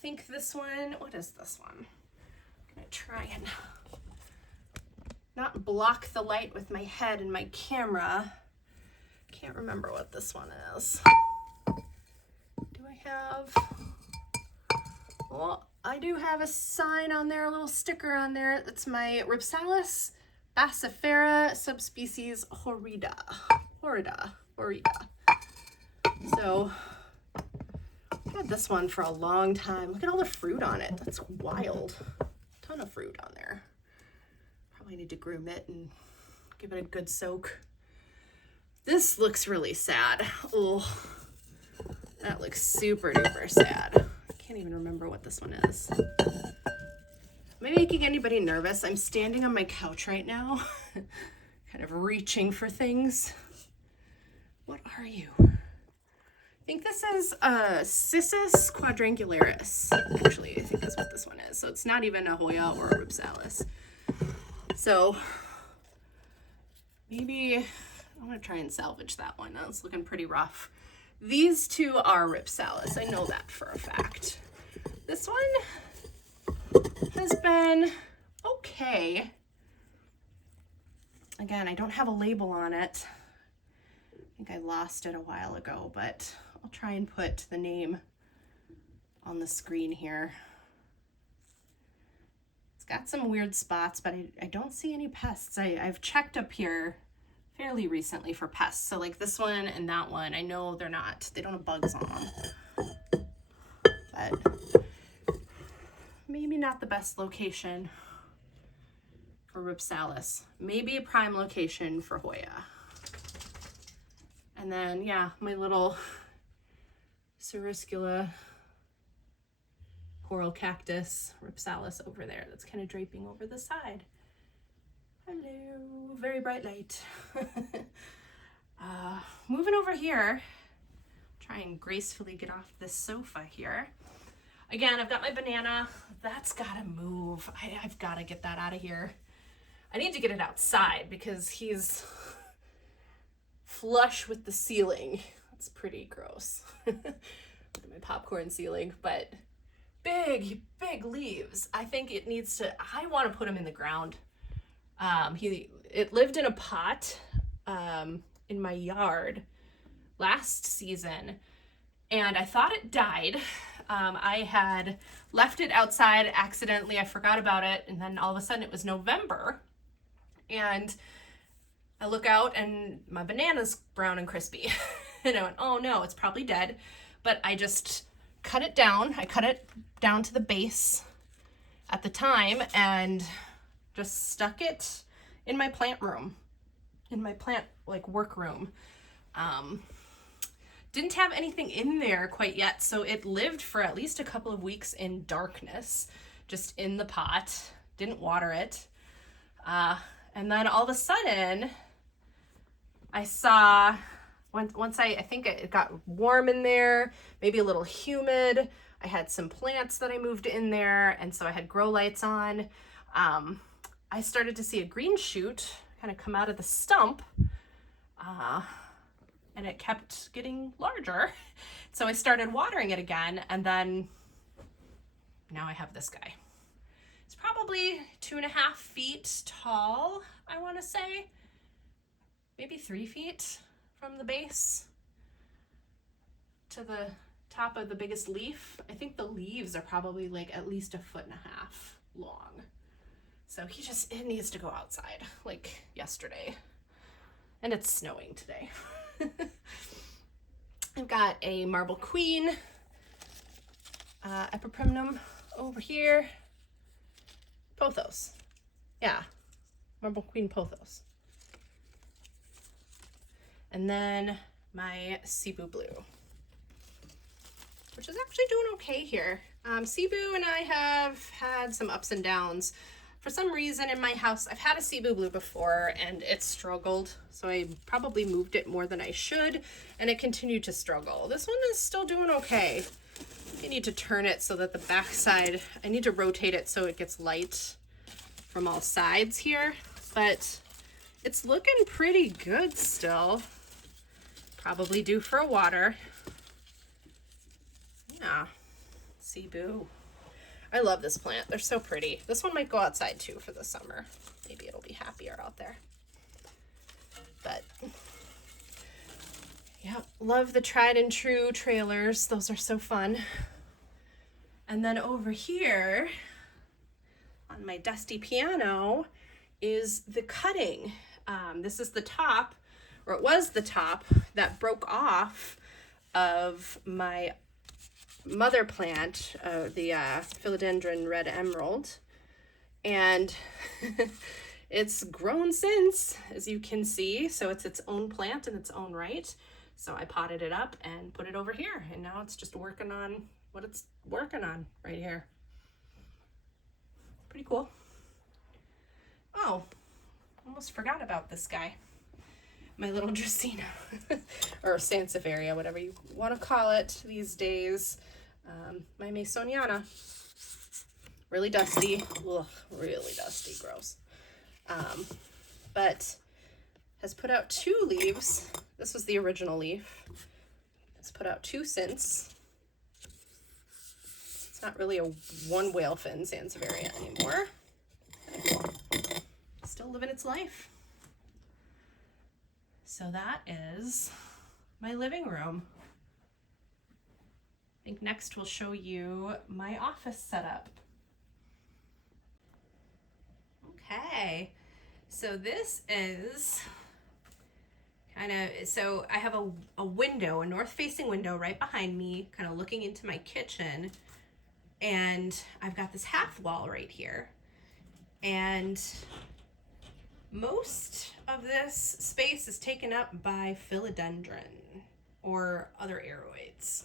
think this one, what is this one? I'm gonna try and not block the light with my head and my camera. Can't remember what this one is. Do I have, well, I do have a sign on there, a little sticker on there. That's my Ripsalis Bassifera subspecies horrida. So I've had this one for a long time. Look at all the fruit on it. That's wild. Ton of fruit on there. Probably need to groom it and give it a good soak. This looks really sad. Oh, that looks super duper sad. I can't even remember what this one is. Maybe making anybody nervous. I'm standing on my couch right now, kind kind of reaching for things. What are you? I think this is Cissus quadrangularis. Actually, I think that's what this one is. So it's not even a Hoya or a Ripsalis. So maybe I'm going to try and salvage that one. That's looking pretty rough. These two are Ripsalis. I know that for a fact. This one has been okay. Again, I don't have a label on it. I think I lost it a while ago, but I'll try and put the name on the screen here. It's got some weird spots, but I don't see any pests. I've checked up here fairly recently for pests. So like this one and that one, I know they don't have bugs on them. But maybe not the best location for Ripsalis. Maybe a prime location for Hoya. And then, yeah, my little Suruscula coral cactus Ripsalis over there that's kind of draping over the side. Hello, very bright light. Moving over here, try and gracefully get off this sofa here. Again, I've got my banana. That's gotta move. I've gotta get that out of here. I need to get it outside because he's flush with the ceiling. That's pretty gross. My popcorn ceiling, but big leaves. I think it needs to, I want to put him in the ground. It lived in a pot in my yard last season, and I thought it died. I had left it outside accidentally. I forgot about it, and then all of a sudden it was November, and I look out and my banana's brown and crispy. And I went, oh no, it's probably dead. But I just cut it down. I cut it down to the base at the time and just stuck it in my plant room, in my plant work room. Didn't have anything in there quite yet, so it lived for at least a couple of weeks in darkness, just in the pot. Didn't water it. And then all of a sudden, I saw, once I think it got warm in there, maybe a little humid. I had some plants that I moved in there, and so I had grow lights on. I started to see a green shoot kind of come out of the stump, and it kept getting larger. So I started watering it again, and then now I have this guy. It's probably 2.5 feet tall, I want to say. Maybe 3 feet from the base to the top of the biggest leaf. I think the leaves are probably at least 1.5 feet long. So it needs to go outside like yesterday. And it's snowing today. I've got a marble queen, epiprimnum over here. Pothos. Yeah, marble queen pothos. And then my Cebu blue, which is actually doing okay here. Cebu and I have had some ups and downs. For some reason in my house, I've had a Cebu blue before and it struggled. So I probably moved it more than I should, and it continued to struggle. This one is still doing okay. I need to turn it so that the back side, I need to rotate it so it gets light from all sides here, but it's looking pretty good still. Probably due for a water. Yeah, Cebu. I love this plant. They're so pretty. This one might go outside too for the summer. Maybe it'll be happier out there. But yeah, love the tried and true trailers. Those are so fun. And then over here on my dusty piano is the cutting. This is the top, or it was the top that broke off of my mother plant, the philodendron red emerald, and it's grown since, as you can see. So it's its own plant in its own right. So I potted it up and put it over here, and now it's just working on what it's working on right here. Pretty cool. Oh, almost forgot about this guy. My little Dracaena, or Sansevieria, whatever you want to call it these days. My Masoniana. Really dusty. Ugh, really dusty, gross. But has put out 2 leaves. This was the original leaf. It's put out 2 since. It's not really a one whale fin Sansevieria anymore. Still living its life. So that is my living room. I think next we'll show you my office setup. Okay, so this is so I have a window, a north-facing window right behind me, kind of looking into my kitchen, and I've got this half wall right here, and most of this space is taken up by philodendron or other aroids,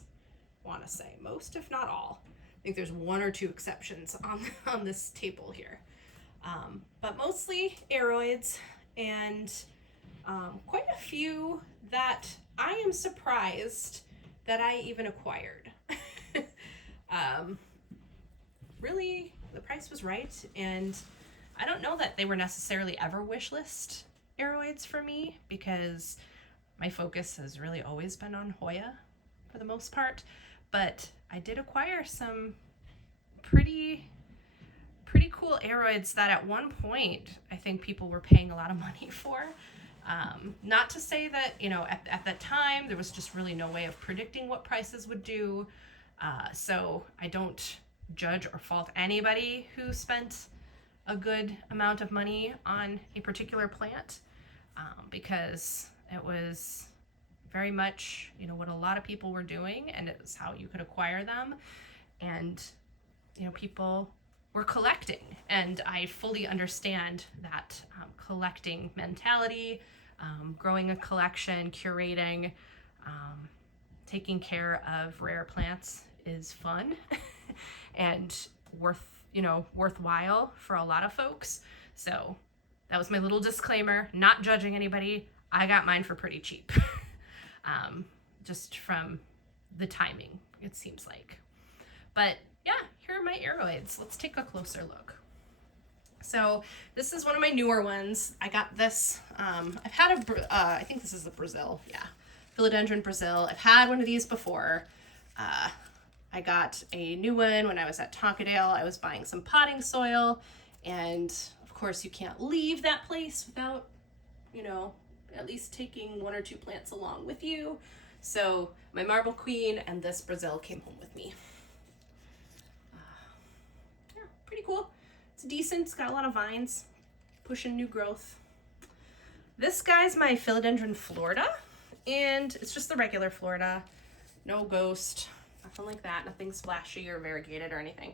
I want to say. Most, if not all. I think there's 1 or 2 exceptions on this table here. But mostly aroids, and quite a few that I am surprised that I even acquired. Really, the price was right, and I don't know that they were necessarily ever wishlist aroids for me, because my focus has really always been on Hoya for the most part, but I did acquire some pretty cool aroids that at one point I think people were paying a lot of money for. Not to say that, you know, at that time there was just really no way of predicting what prices would do, so I don't judge or fault anybody who spent a good amount of money on a particular plant, because it was very much, you know, what a lot of people were doing, and it was how you could acquire them, and, you know, people were collecting, and I fully understand that collecting mentality, growing a collection, curating, taking care of rare plants is fun and worthwhile for a lot of folks. So that was my little disclaimer, not judging anybody. I got mine for pretty cheap. Just from the timing, it seems like. But yeah, here are my aroids. Let's take a closer look. So this is one of my newer ones. I got this, I've had I think this is a Brazil, yeah, Philodendron Brazil. I've had one of these before. I got a new one when I was at Tonkadale. I was buying some potting soil, and of course you can't leave that place without, you know, at least taking 1 or 2 plants along with you. So my Marble Queen and this Brazil came home with me. Yeah, pretty cool. It's decent. It's got a lot of vines, pushing new growth. This guy's my Philodendron Florida, and it's just the regular Florida. No ghost, nothing like that, nothing splashy or variegated or anything.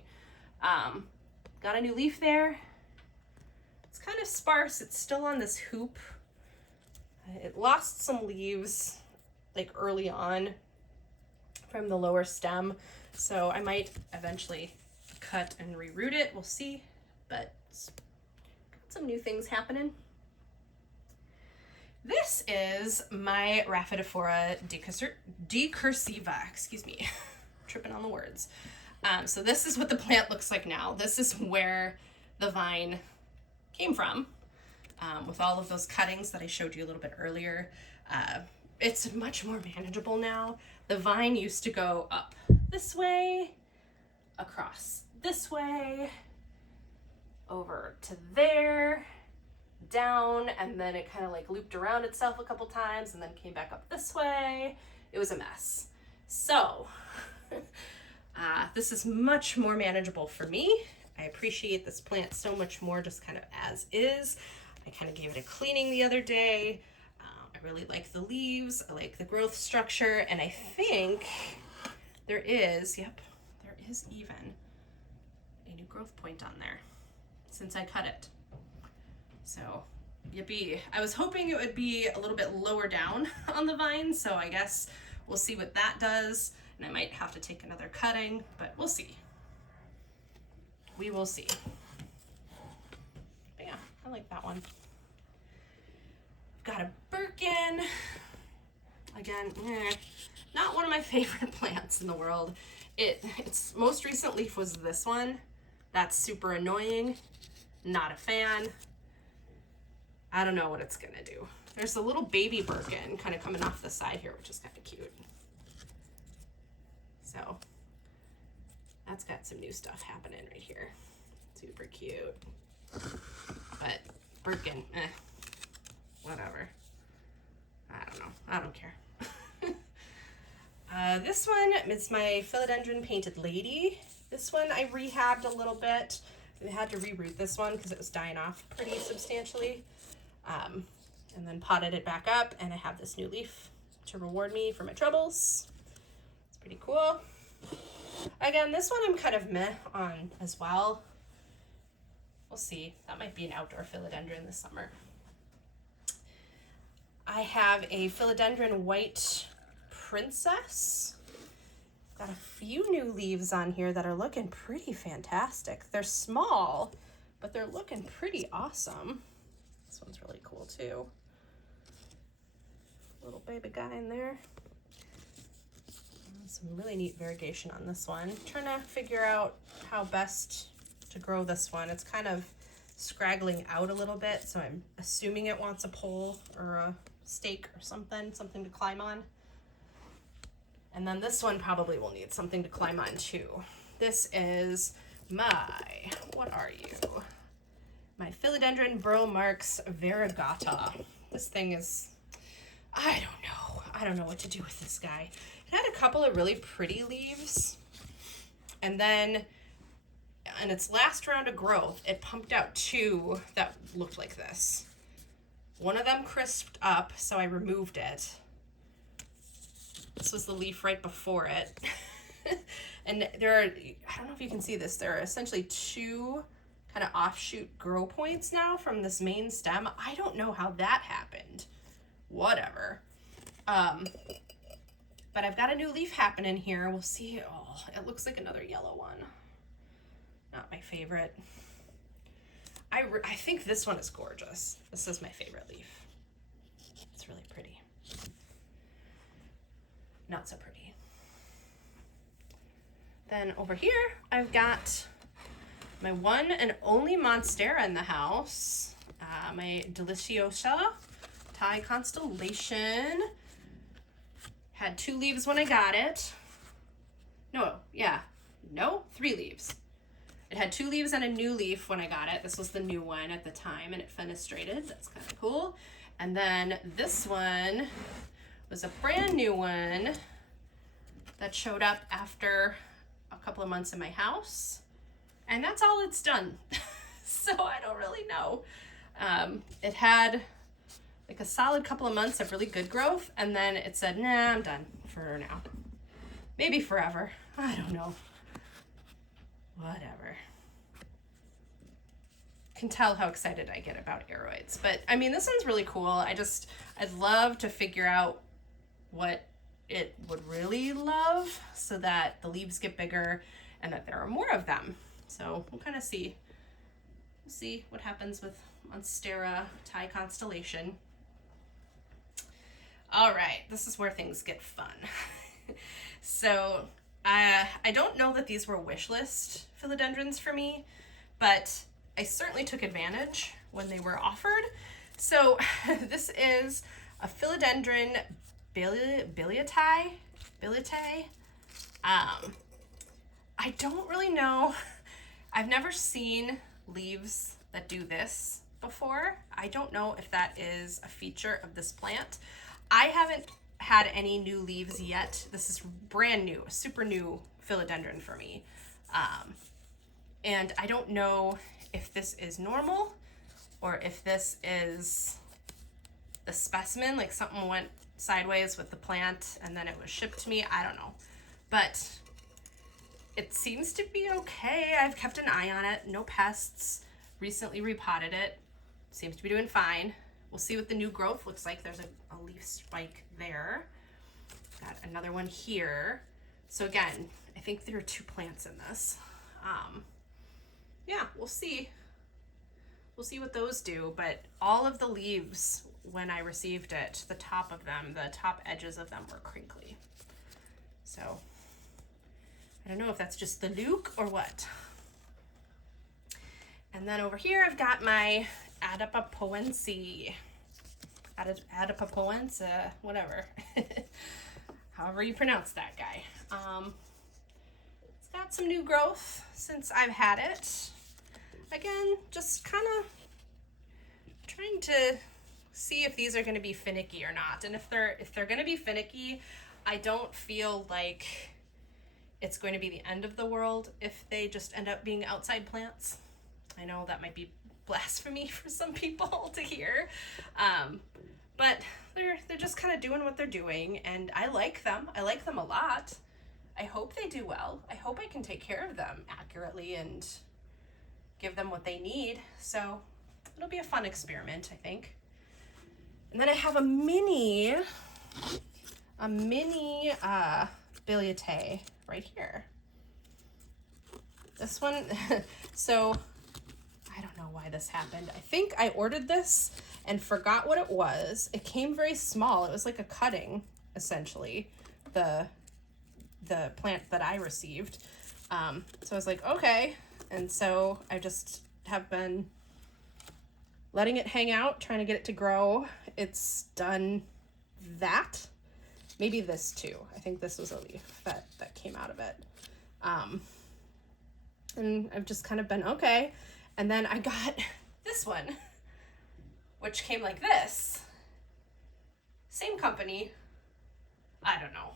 Got a new leaf there. It's kind of sparse. It's still on this hoop. It lost some leaves like early on from the lower stem, so I might eventually cut and reroot it. We'll see, but it's got some new things happening. This is my Rhaphidophora decursiva, excuse me, tripping on the words. So this is what the plant looks like now. This is where the vine came from, with all of those cuttings that I showed you a little bit earlier. It's much more manageable now. The vine used to go up this way, across this way, over to there, down, and then it kind of like looped around itself a couple times and then came back up this way. It was a mess. So this is much more manageable for me. I appreciate this plant so much more just kind of as is. I kind of gave it a cleaning the other day. I really like the leaves. I like the growth structure, and I think there is even a new growth point on there since I cut it. So, yippee. I was hoping it would be a little bit lower down on the vine, so I guess we'll see what that does, and I might have to take another cutting, but we'll see. We will see. But yeah, I like that one. got a Birkin. Again, not one of my favorite plants in the world. Its most recent leaf was this one. That's super annoying. Not a fan. I don't know what it's gonna do. There's a little baby Birkin kind of coming off the side here, which is kind of cute. So that's got some new stuff happening right here. Super cute. But Birkin, whatever. I don't know. I don't care. This one is my Philodendron Painted Lady. This one I rehabbed a little bit. I had to reroot this one because it was dying off pretty substantially. And then potted it back up, and I have this new leaf to reward me for my troubles. It's pretty cool. Again, this one I'm kind of meh on as well. We'll see. That might be an outdoor philodendron this summer. I have a Philodendron White Princess. Got a few new leaves on here that are looking pretty fantastic. They're small, but they're looking pretty awesome. This one's really cool too. Little baby guy in there. Some really neat variegation on this one. Trying to figure out how best to grow this one. It's kind of scraggling out a little bit, so I'm assuming it wants a pole or a stake or something to climb on. And then this one probably will need something to climb on too. This is what are you? My Philodendron Burrow Marks Variegata. This thing is, I don't know what to do with this guy. It had a couple of really pretty leaves, and then in its last round of growth, it pumped out two that looked like this. One of them crisped up, so I removed it. This was the leaf right before it. And there are, I don't know if you can see this, there are essentially two kind of offshoot grow points now from this main stem. I don't know how that happened. Whatever. But I've got a new leaf happening here. We'll see. Oh, it looks like another yellow one. Not my favorite. I think this one is gorgeous. This is my favorite leaf. It's really pretty. Not so pretty. Then over here, I've got my one and only Monstera in the house. My Deliciosa Thai Constellation. Had 2 leaves when I got it. No, 3 leaves. It had 2 leaves and a new leaf when I got it. This was the new one at the time, and it fenestrated. That's kind of cool. And then this one was a brand new one that showed up after a couple of months in my house. And that's all it's done. So I don't really know. It had like a solid couple of months of really good growth, and then it said, nah, I'm done for now. Maybe forever. I don't know. Whatever. Can tell how excited I get about Aroids. But I mean, this one's really cool. I'd love to figure out what it would really love so that the leaves get bigger and that there are more of them. So we'll kind of see. We'll see what happens with Monstera Thai Constellation. All right, this is where things get fun. So I don't know that these were wish list philodendrons for me, but I certainly took advantage when they were offered. So this is a Philodendron biliae. I don't really know. I've never seen leaves that do this before. I don't know if that is a feature of this plant. I haven't had any new leaves yet. This is brand new, a super new philodendron for me. And I don't know if this is normal or if this is the specimen, like something went sideways with the plant and then it was shipped to me. I don't know. But it seems to be okay. I've kept an eye on it. No pests. Recently repotted it. Seems to be doing fine. We'll see what the new growth looks like. There's a leaf spike there. Got another one here. So again, I think there are 2 plants in this. Yeah, we'll see. We'll see what those do, but all of the leaves when I received it, the top edges of them were crinkly. So I don't know if that's just the Luke or what. And then over here I've got my Epiphytes, whatever, however you pronounce that guy. It's got some new growth since I've had it. Again, just kind of trying to see if these are going to be finicky or not. And if they're going to be finicky, I don't feel like it's going to be the end of the world if they just end up being outside plants. I know that might be blasphemy for some people to hear, but they're just kind of doing what they're doing, and I like them. I like them a lot. I hope they do well. I hope I can take care of them accurately and give them what they need. So it'll be a fun experiment, I think. And then I have a mini Biliate right here. This one, so I don't know why this happened. I think I ordered this and forgot what it was. It came very small. It was like a cutting, essentially, the plant that I received. So I was like, okay. And so I just have been letting it hang out, trying to get it to grow. It's done that. Maybe this too. I think this was a leaf that came out of it. And I've just kind of been okay. And then I got this one, which came like this. Same company. I don't know.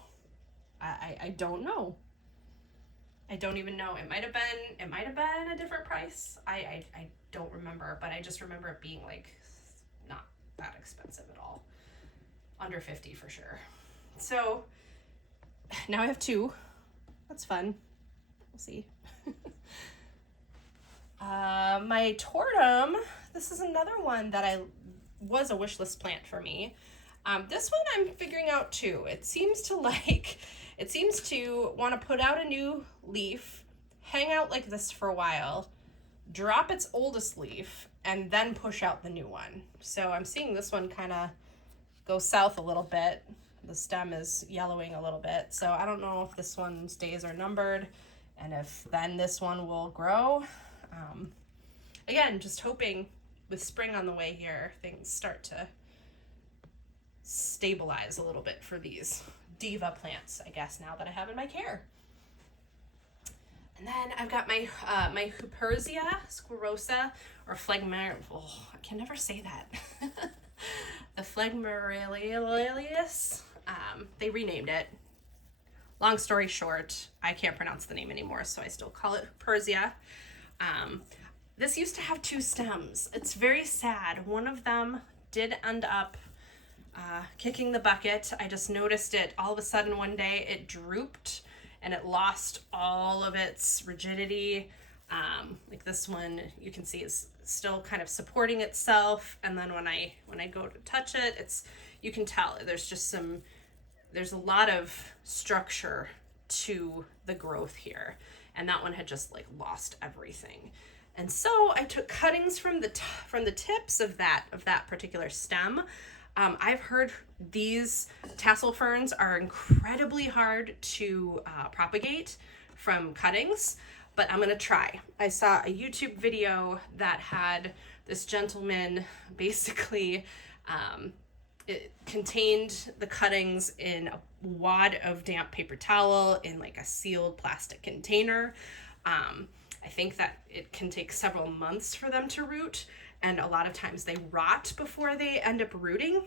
I don't know. I don't even know. It might have been a different price. I don't remember, but I just remember it being like not that expensive at all. Under 50 for sure. So now I have two. That's fun. We'll see. My tortum, this is another one that was a wish list plant for me. This one I'm figuring out too. It seems to want to put out a new leaf, hang out like this for a while, drop its oldest leaf, and then push out the new one. So I'm seeing this one kind of go south a little bit. The stem is yellowing a little bit. So I don't know if this one's days are numbered and if then this one will grow. Again, just hoping with spring on the way here, things start to stabilize a little bit for these diva plants, I guess, now that I have in my care. And then I've got my my Hibiscus squarosa, or phlegmar. Oh, I can never say that. The phlegmarilius. They renamed it. Long story short, I can't pronounce the name anymore, so I still call it Hibiscus. This used to have two stems. It's very sad. One of them did end up kicking the bucket. I just noticed it all of a sudden one day. It drooped and it lost all of its rigidity. Like this one, you can see is still kind of supporting itself. And then when I go to touch it, you can tell there's a lot of structure to the growth here. And that one had just like lost everything. And so I took cuttings from the tips of that particular stem. I've heard these tassel ferns are incredibly hard to propagate from cuttings, but I'm gonna try. I saw a YouTube video that had this gentleman basically, it contained the cuttings in a wad of damp paper towel in like a sealed plastic container. I think that it can take several months for them to root, and a lot of times they rot before they end up rooting.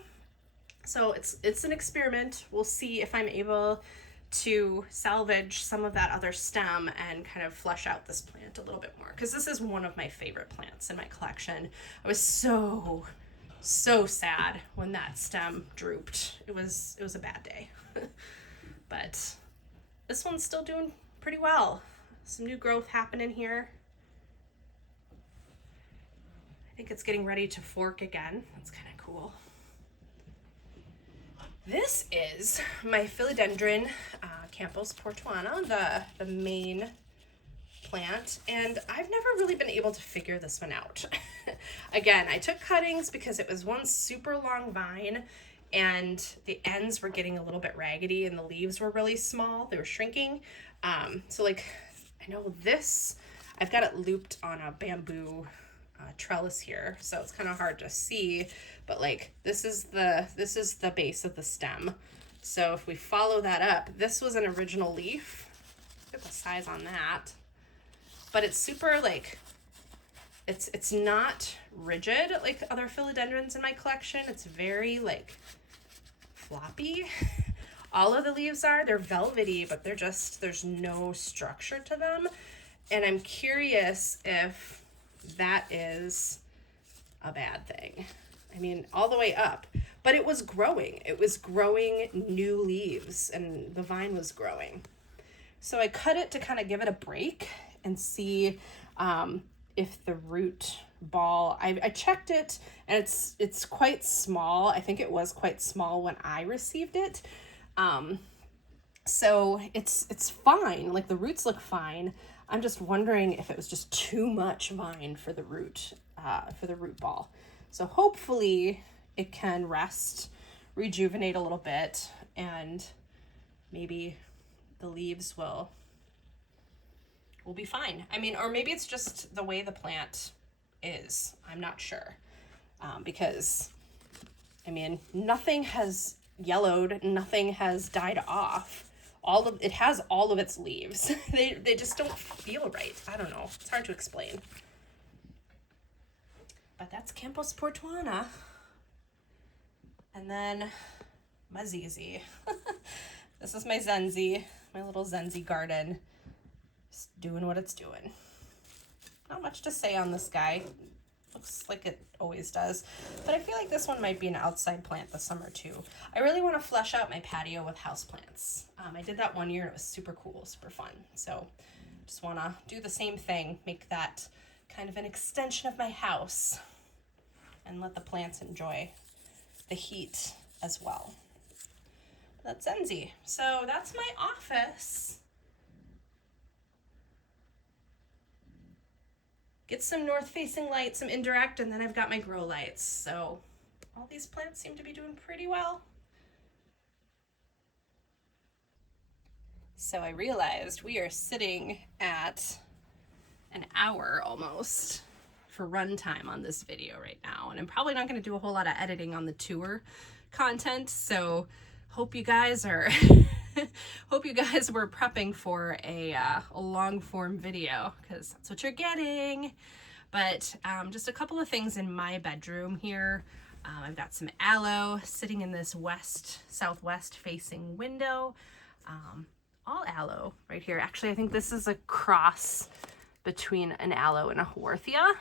So it's an experiment. We'll see if I'm able to salvage some of that other stem and kind of flesh out this plant a little bit more, because this is one of my favorite plants in my collection. I was so sad when that stem drooped. It was a bad day. But this one's still doing pretty well. Some new growth happening here. I think it's getting ready to fork again. That's kind of cool. This is my philodendron Campos portuana, the main plant, and I've never really been able to figure this one out. Again, I took cuttings because it was one super long vine and the ends were getting a little bit raggedy and the leaves were really small. They were shrinking. So like, I know this, I've got it looped on a bamboo trellis here, so it's kind of hard to see, but like this is the base of the stem. So if we follow that up, this was an original leaf. Look at the size on that. But it's super like, it's not rigid like other philodendrons in my collection. It's very like floppy. All of the leaves they're velvety, but they're just, there's no structure to them. And I'm curious if that is a bad thing. I mean, all the way up, but it was growing. It was growing new leaves and the vine was growing. So I cut it to kind of give it a break and see if the root ball, I checked it and it's quite small. I think it was quite small when I received it. So it's fine. Like the roots look fine. I'm just wondering if it was just too much vine for the root ball. So hopefully it can rest, rejuvenate a little bit, and maybe the leaves will be fine. I mean, or maybe it's just the way the plant is. I'm not sure. Because, I mean, nothing has yellowed, nothing has died off. It has all of its leaves. They just don't feel right. I don't know. It's hard to explain. But that's Campos Portuana. And then my ZZ. This is my Zenzi, my little Zenzi garden. Just doing what it's doing. Not much to say on this guy. Looks like it always does. But I feel like this one might be an outside plant this summer too. I really want to flesh out my patio with houseplants. I did that one year and it was super cool, super fun. So just want to do the same thing, make that kind of an extension of my house and let the plants enjoy the heat as well. That's Zenzi. So that's my office. Get some north-facing light, some indirect, and then I've got my grow lights. So all these plants seem to be doing pretty well. So I realized we are sitting at an hour almost for runtime on this video right now, and I'm probably not going to do a whole lot of editing on the tour content. So hope you guys are hope you guys were prepping for a long form video, because that's what you're getting. But just a couple of things in my bedroom here. I've got some aloe sitting in this southwest facing window. All aloe right here. Actually, I think this is a cross between an aloe and a Haworthia.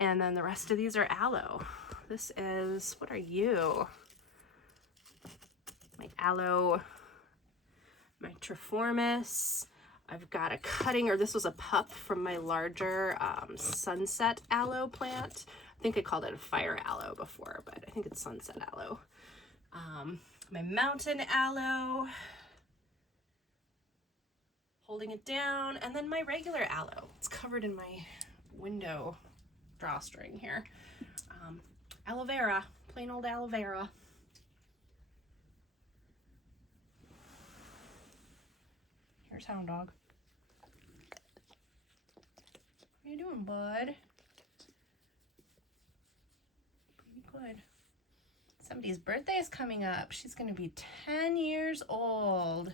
And then the rest of these are aloe. This is, what are you? My aloe, my Triformis. I've got a cutting, or this was a pup from my larger sunset aloe plant. I think I called it a fire aloe before, but I think it's sunset aloe. My mountain aloe, holding it down, and then my regular aloe. It's covered in my window drawstring here. Aloe vera, plain old aloe vera. Here's Hound Dog. What are you doing, bud? Pretty good. Somebody's birthday is coming up. She's going to be 10 years old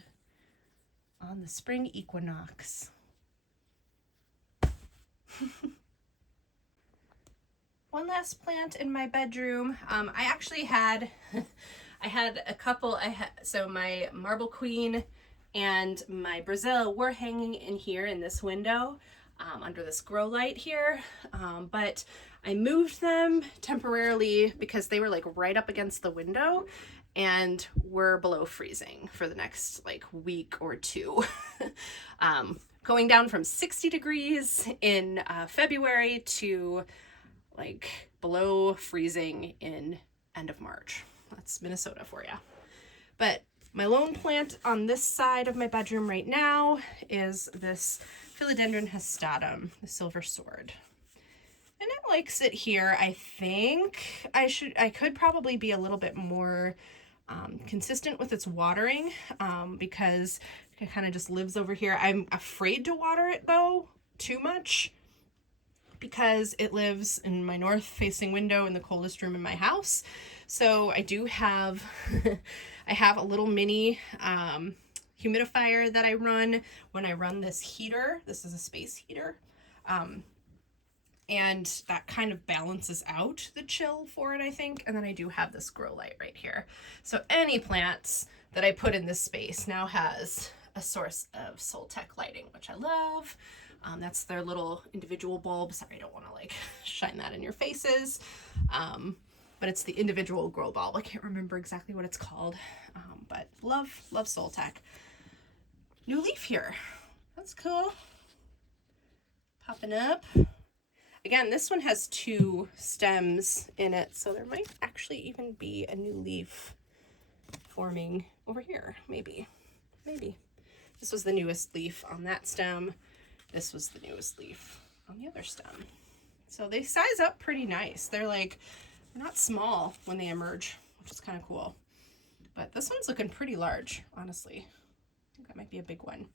on the spring equinox. One last plant in my bedroom. I actually had, I had a couple, so my Marble Queen and my Brazil were hanging in here in this window under this grow light here, but I moved them temporarily because they were like right up against the window and were below freezing for the next like week or two. Going down from 60 degrees in February to like below freezing in end of March. That's Minnesota for you. But My lone plant on this side of my bedroom right now is this Philodendron Hestatum, the silver sword. And it likes it here. I think I could probably be a little bit more consistent with its watering because it kind of just lives over here. I'm afraid to water it though too much because it lives in my north facing window in the coldest room in my house. So I do have, I have a little mini humidifier that I run when I run this heater. This is a space heater. And that kind of balances out the chill for it, I think. And then I do have this grow light right here. So any plants that I put in this space now has a source of Soltech lighting, which I love. That's their little individual bulb. Sorry, I don't want to like shine that in your faces. But it's the individual grow bulb. I can't remember exactly what it's called. But love Soltech. New leaf here. That's cool. Popping up. Again, this one has 2 stems in it, so there might actually even be a new leaf forming over here, maybe. This was the newest leaf on that stem. This was the newest leaf on the other stem. So they size up pretty nice. They're not small when they emerge, which is kind of cool. But this one's looking pretty large, honestly. I think that might be a big one.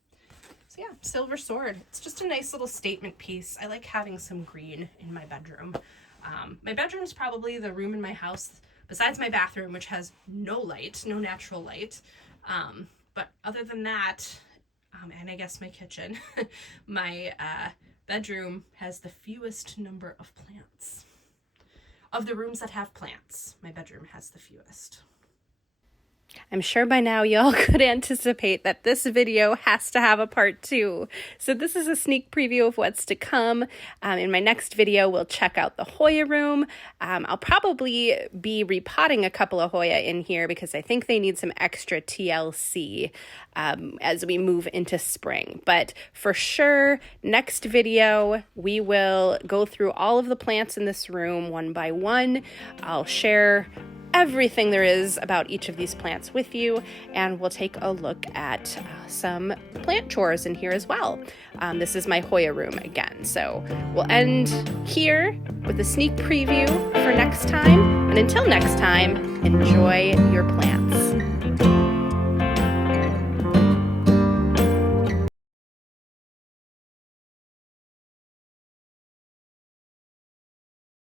So yeah, silver sword. It's just a nice little statement piece. I like having some green in my bedroom. My bedroom's probably the room in my house, besides my bathroom, which has no light, no natural light. But other than that, and I guess my kitchen, my bedroom has the fewest number of plants. Of the rooms that have plants, my bedroom has the fewest. I'm sure by now y'all could anticipate that this video has to have a part 2. So this is a sneak preview of what's to come. In my next video, we'll check out the Hoya room. I'll probably be repotting a couple of Hoya in here because I think they need some extra TLC as we move into spring. But for sure, next video, we will go through all of the plants in this room one by one. I'll share everything there is about each of these plants with you, and we'll take a look at some plant chores in here as well. This is my Hoya room again, so we'll end here with a sneak preview for next time, and until next time, enjoy your plants.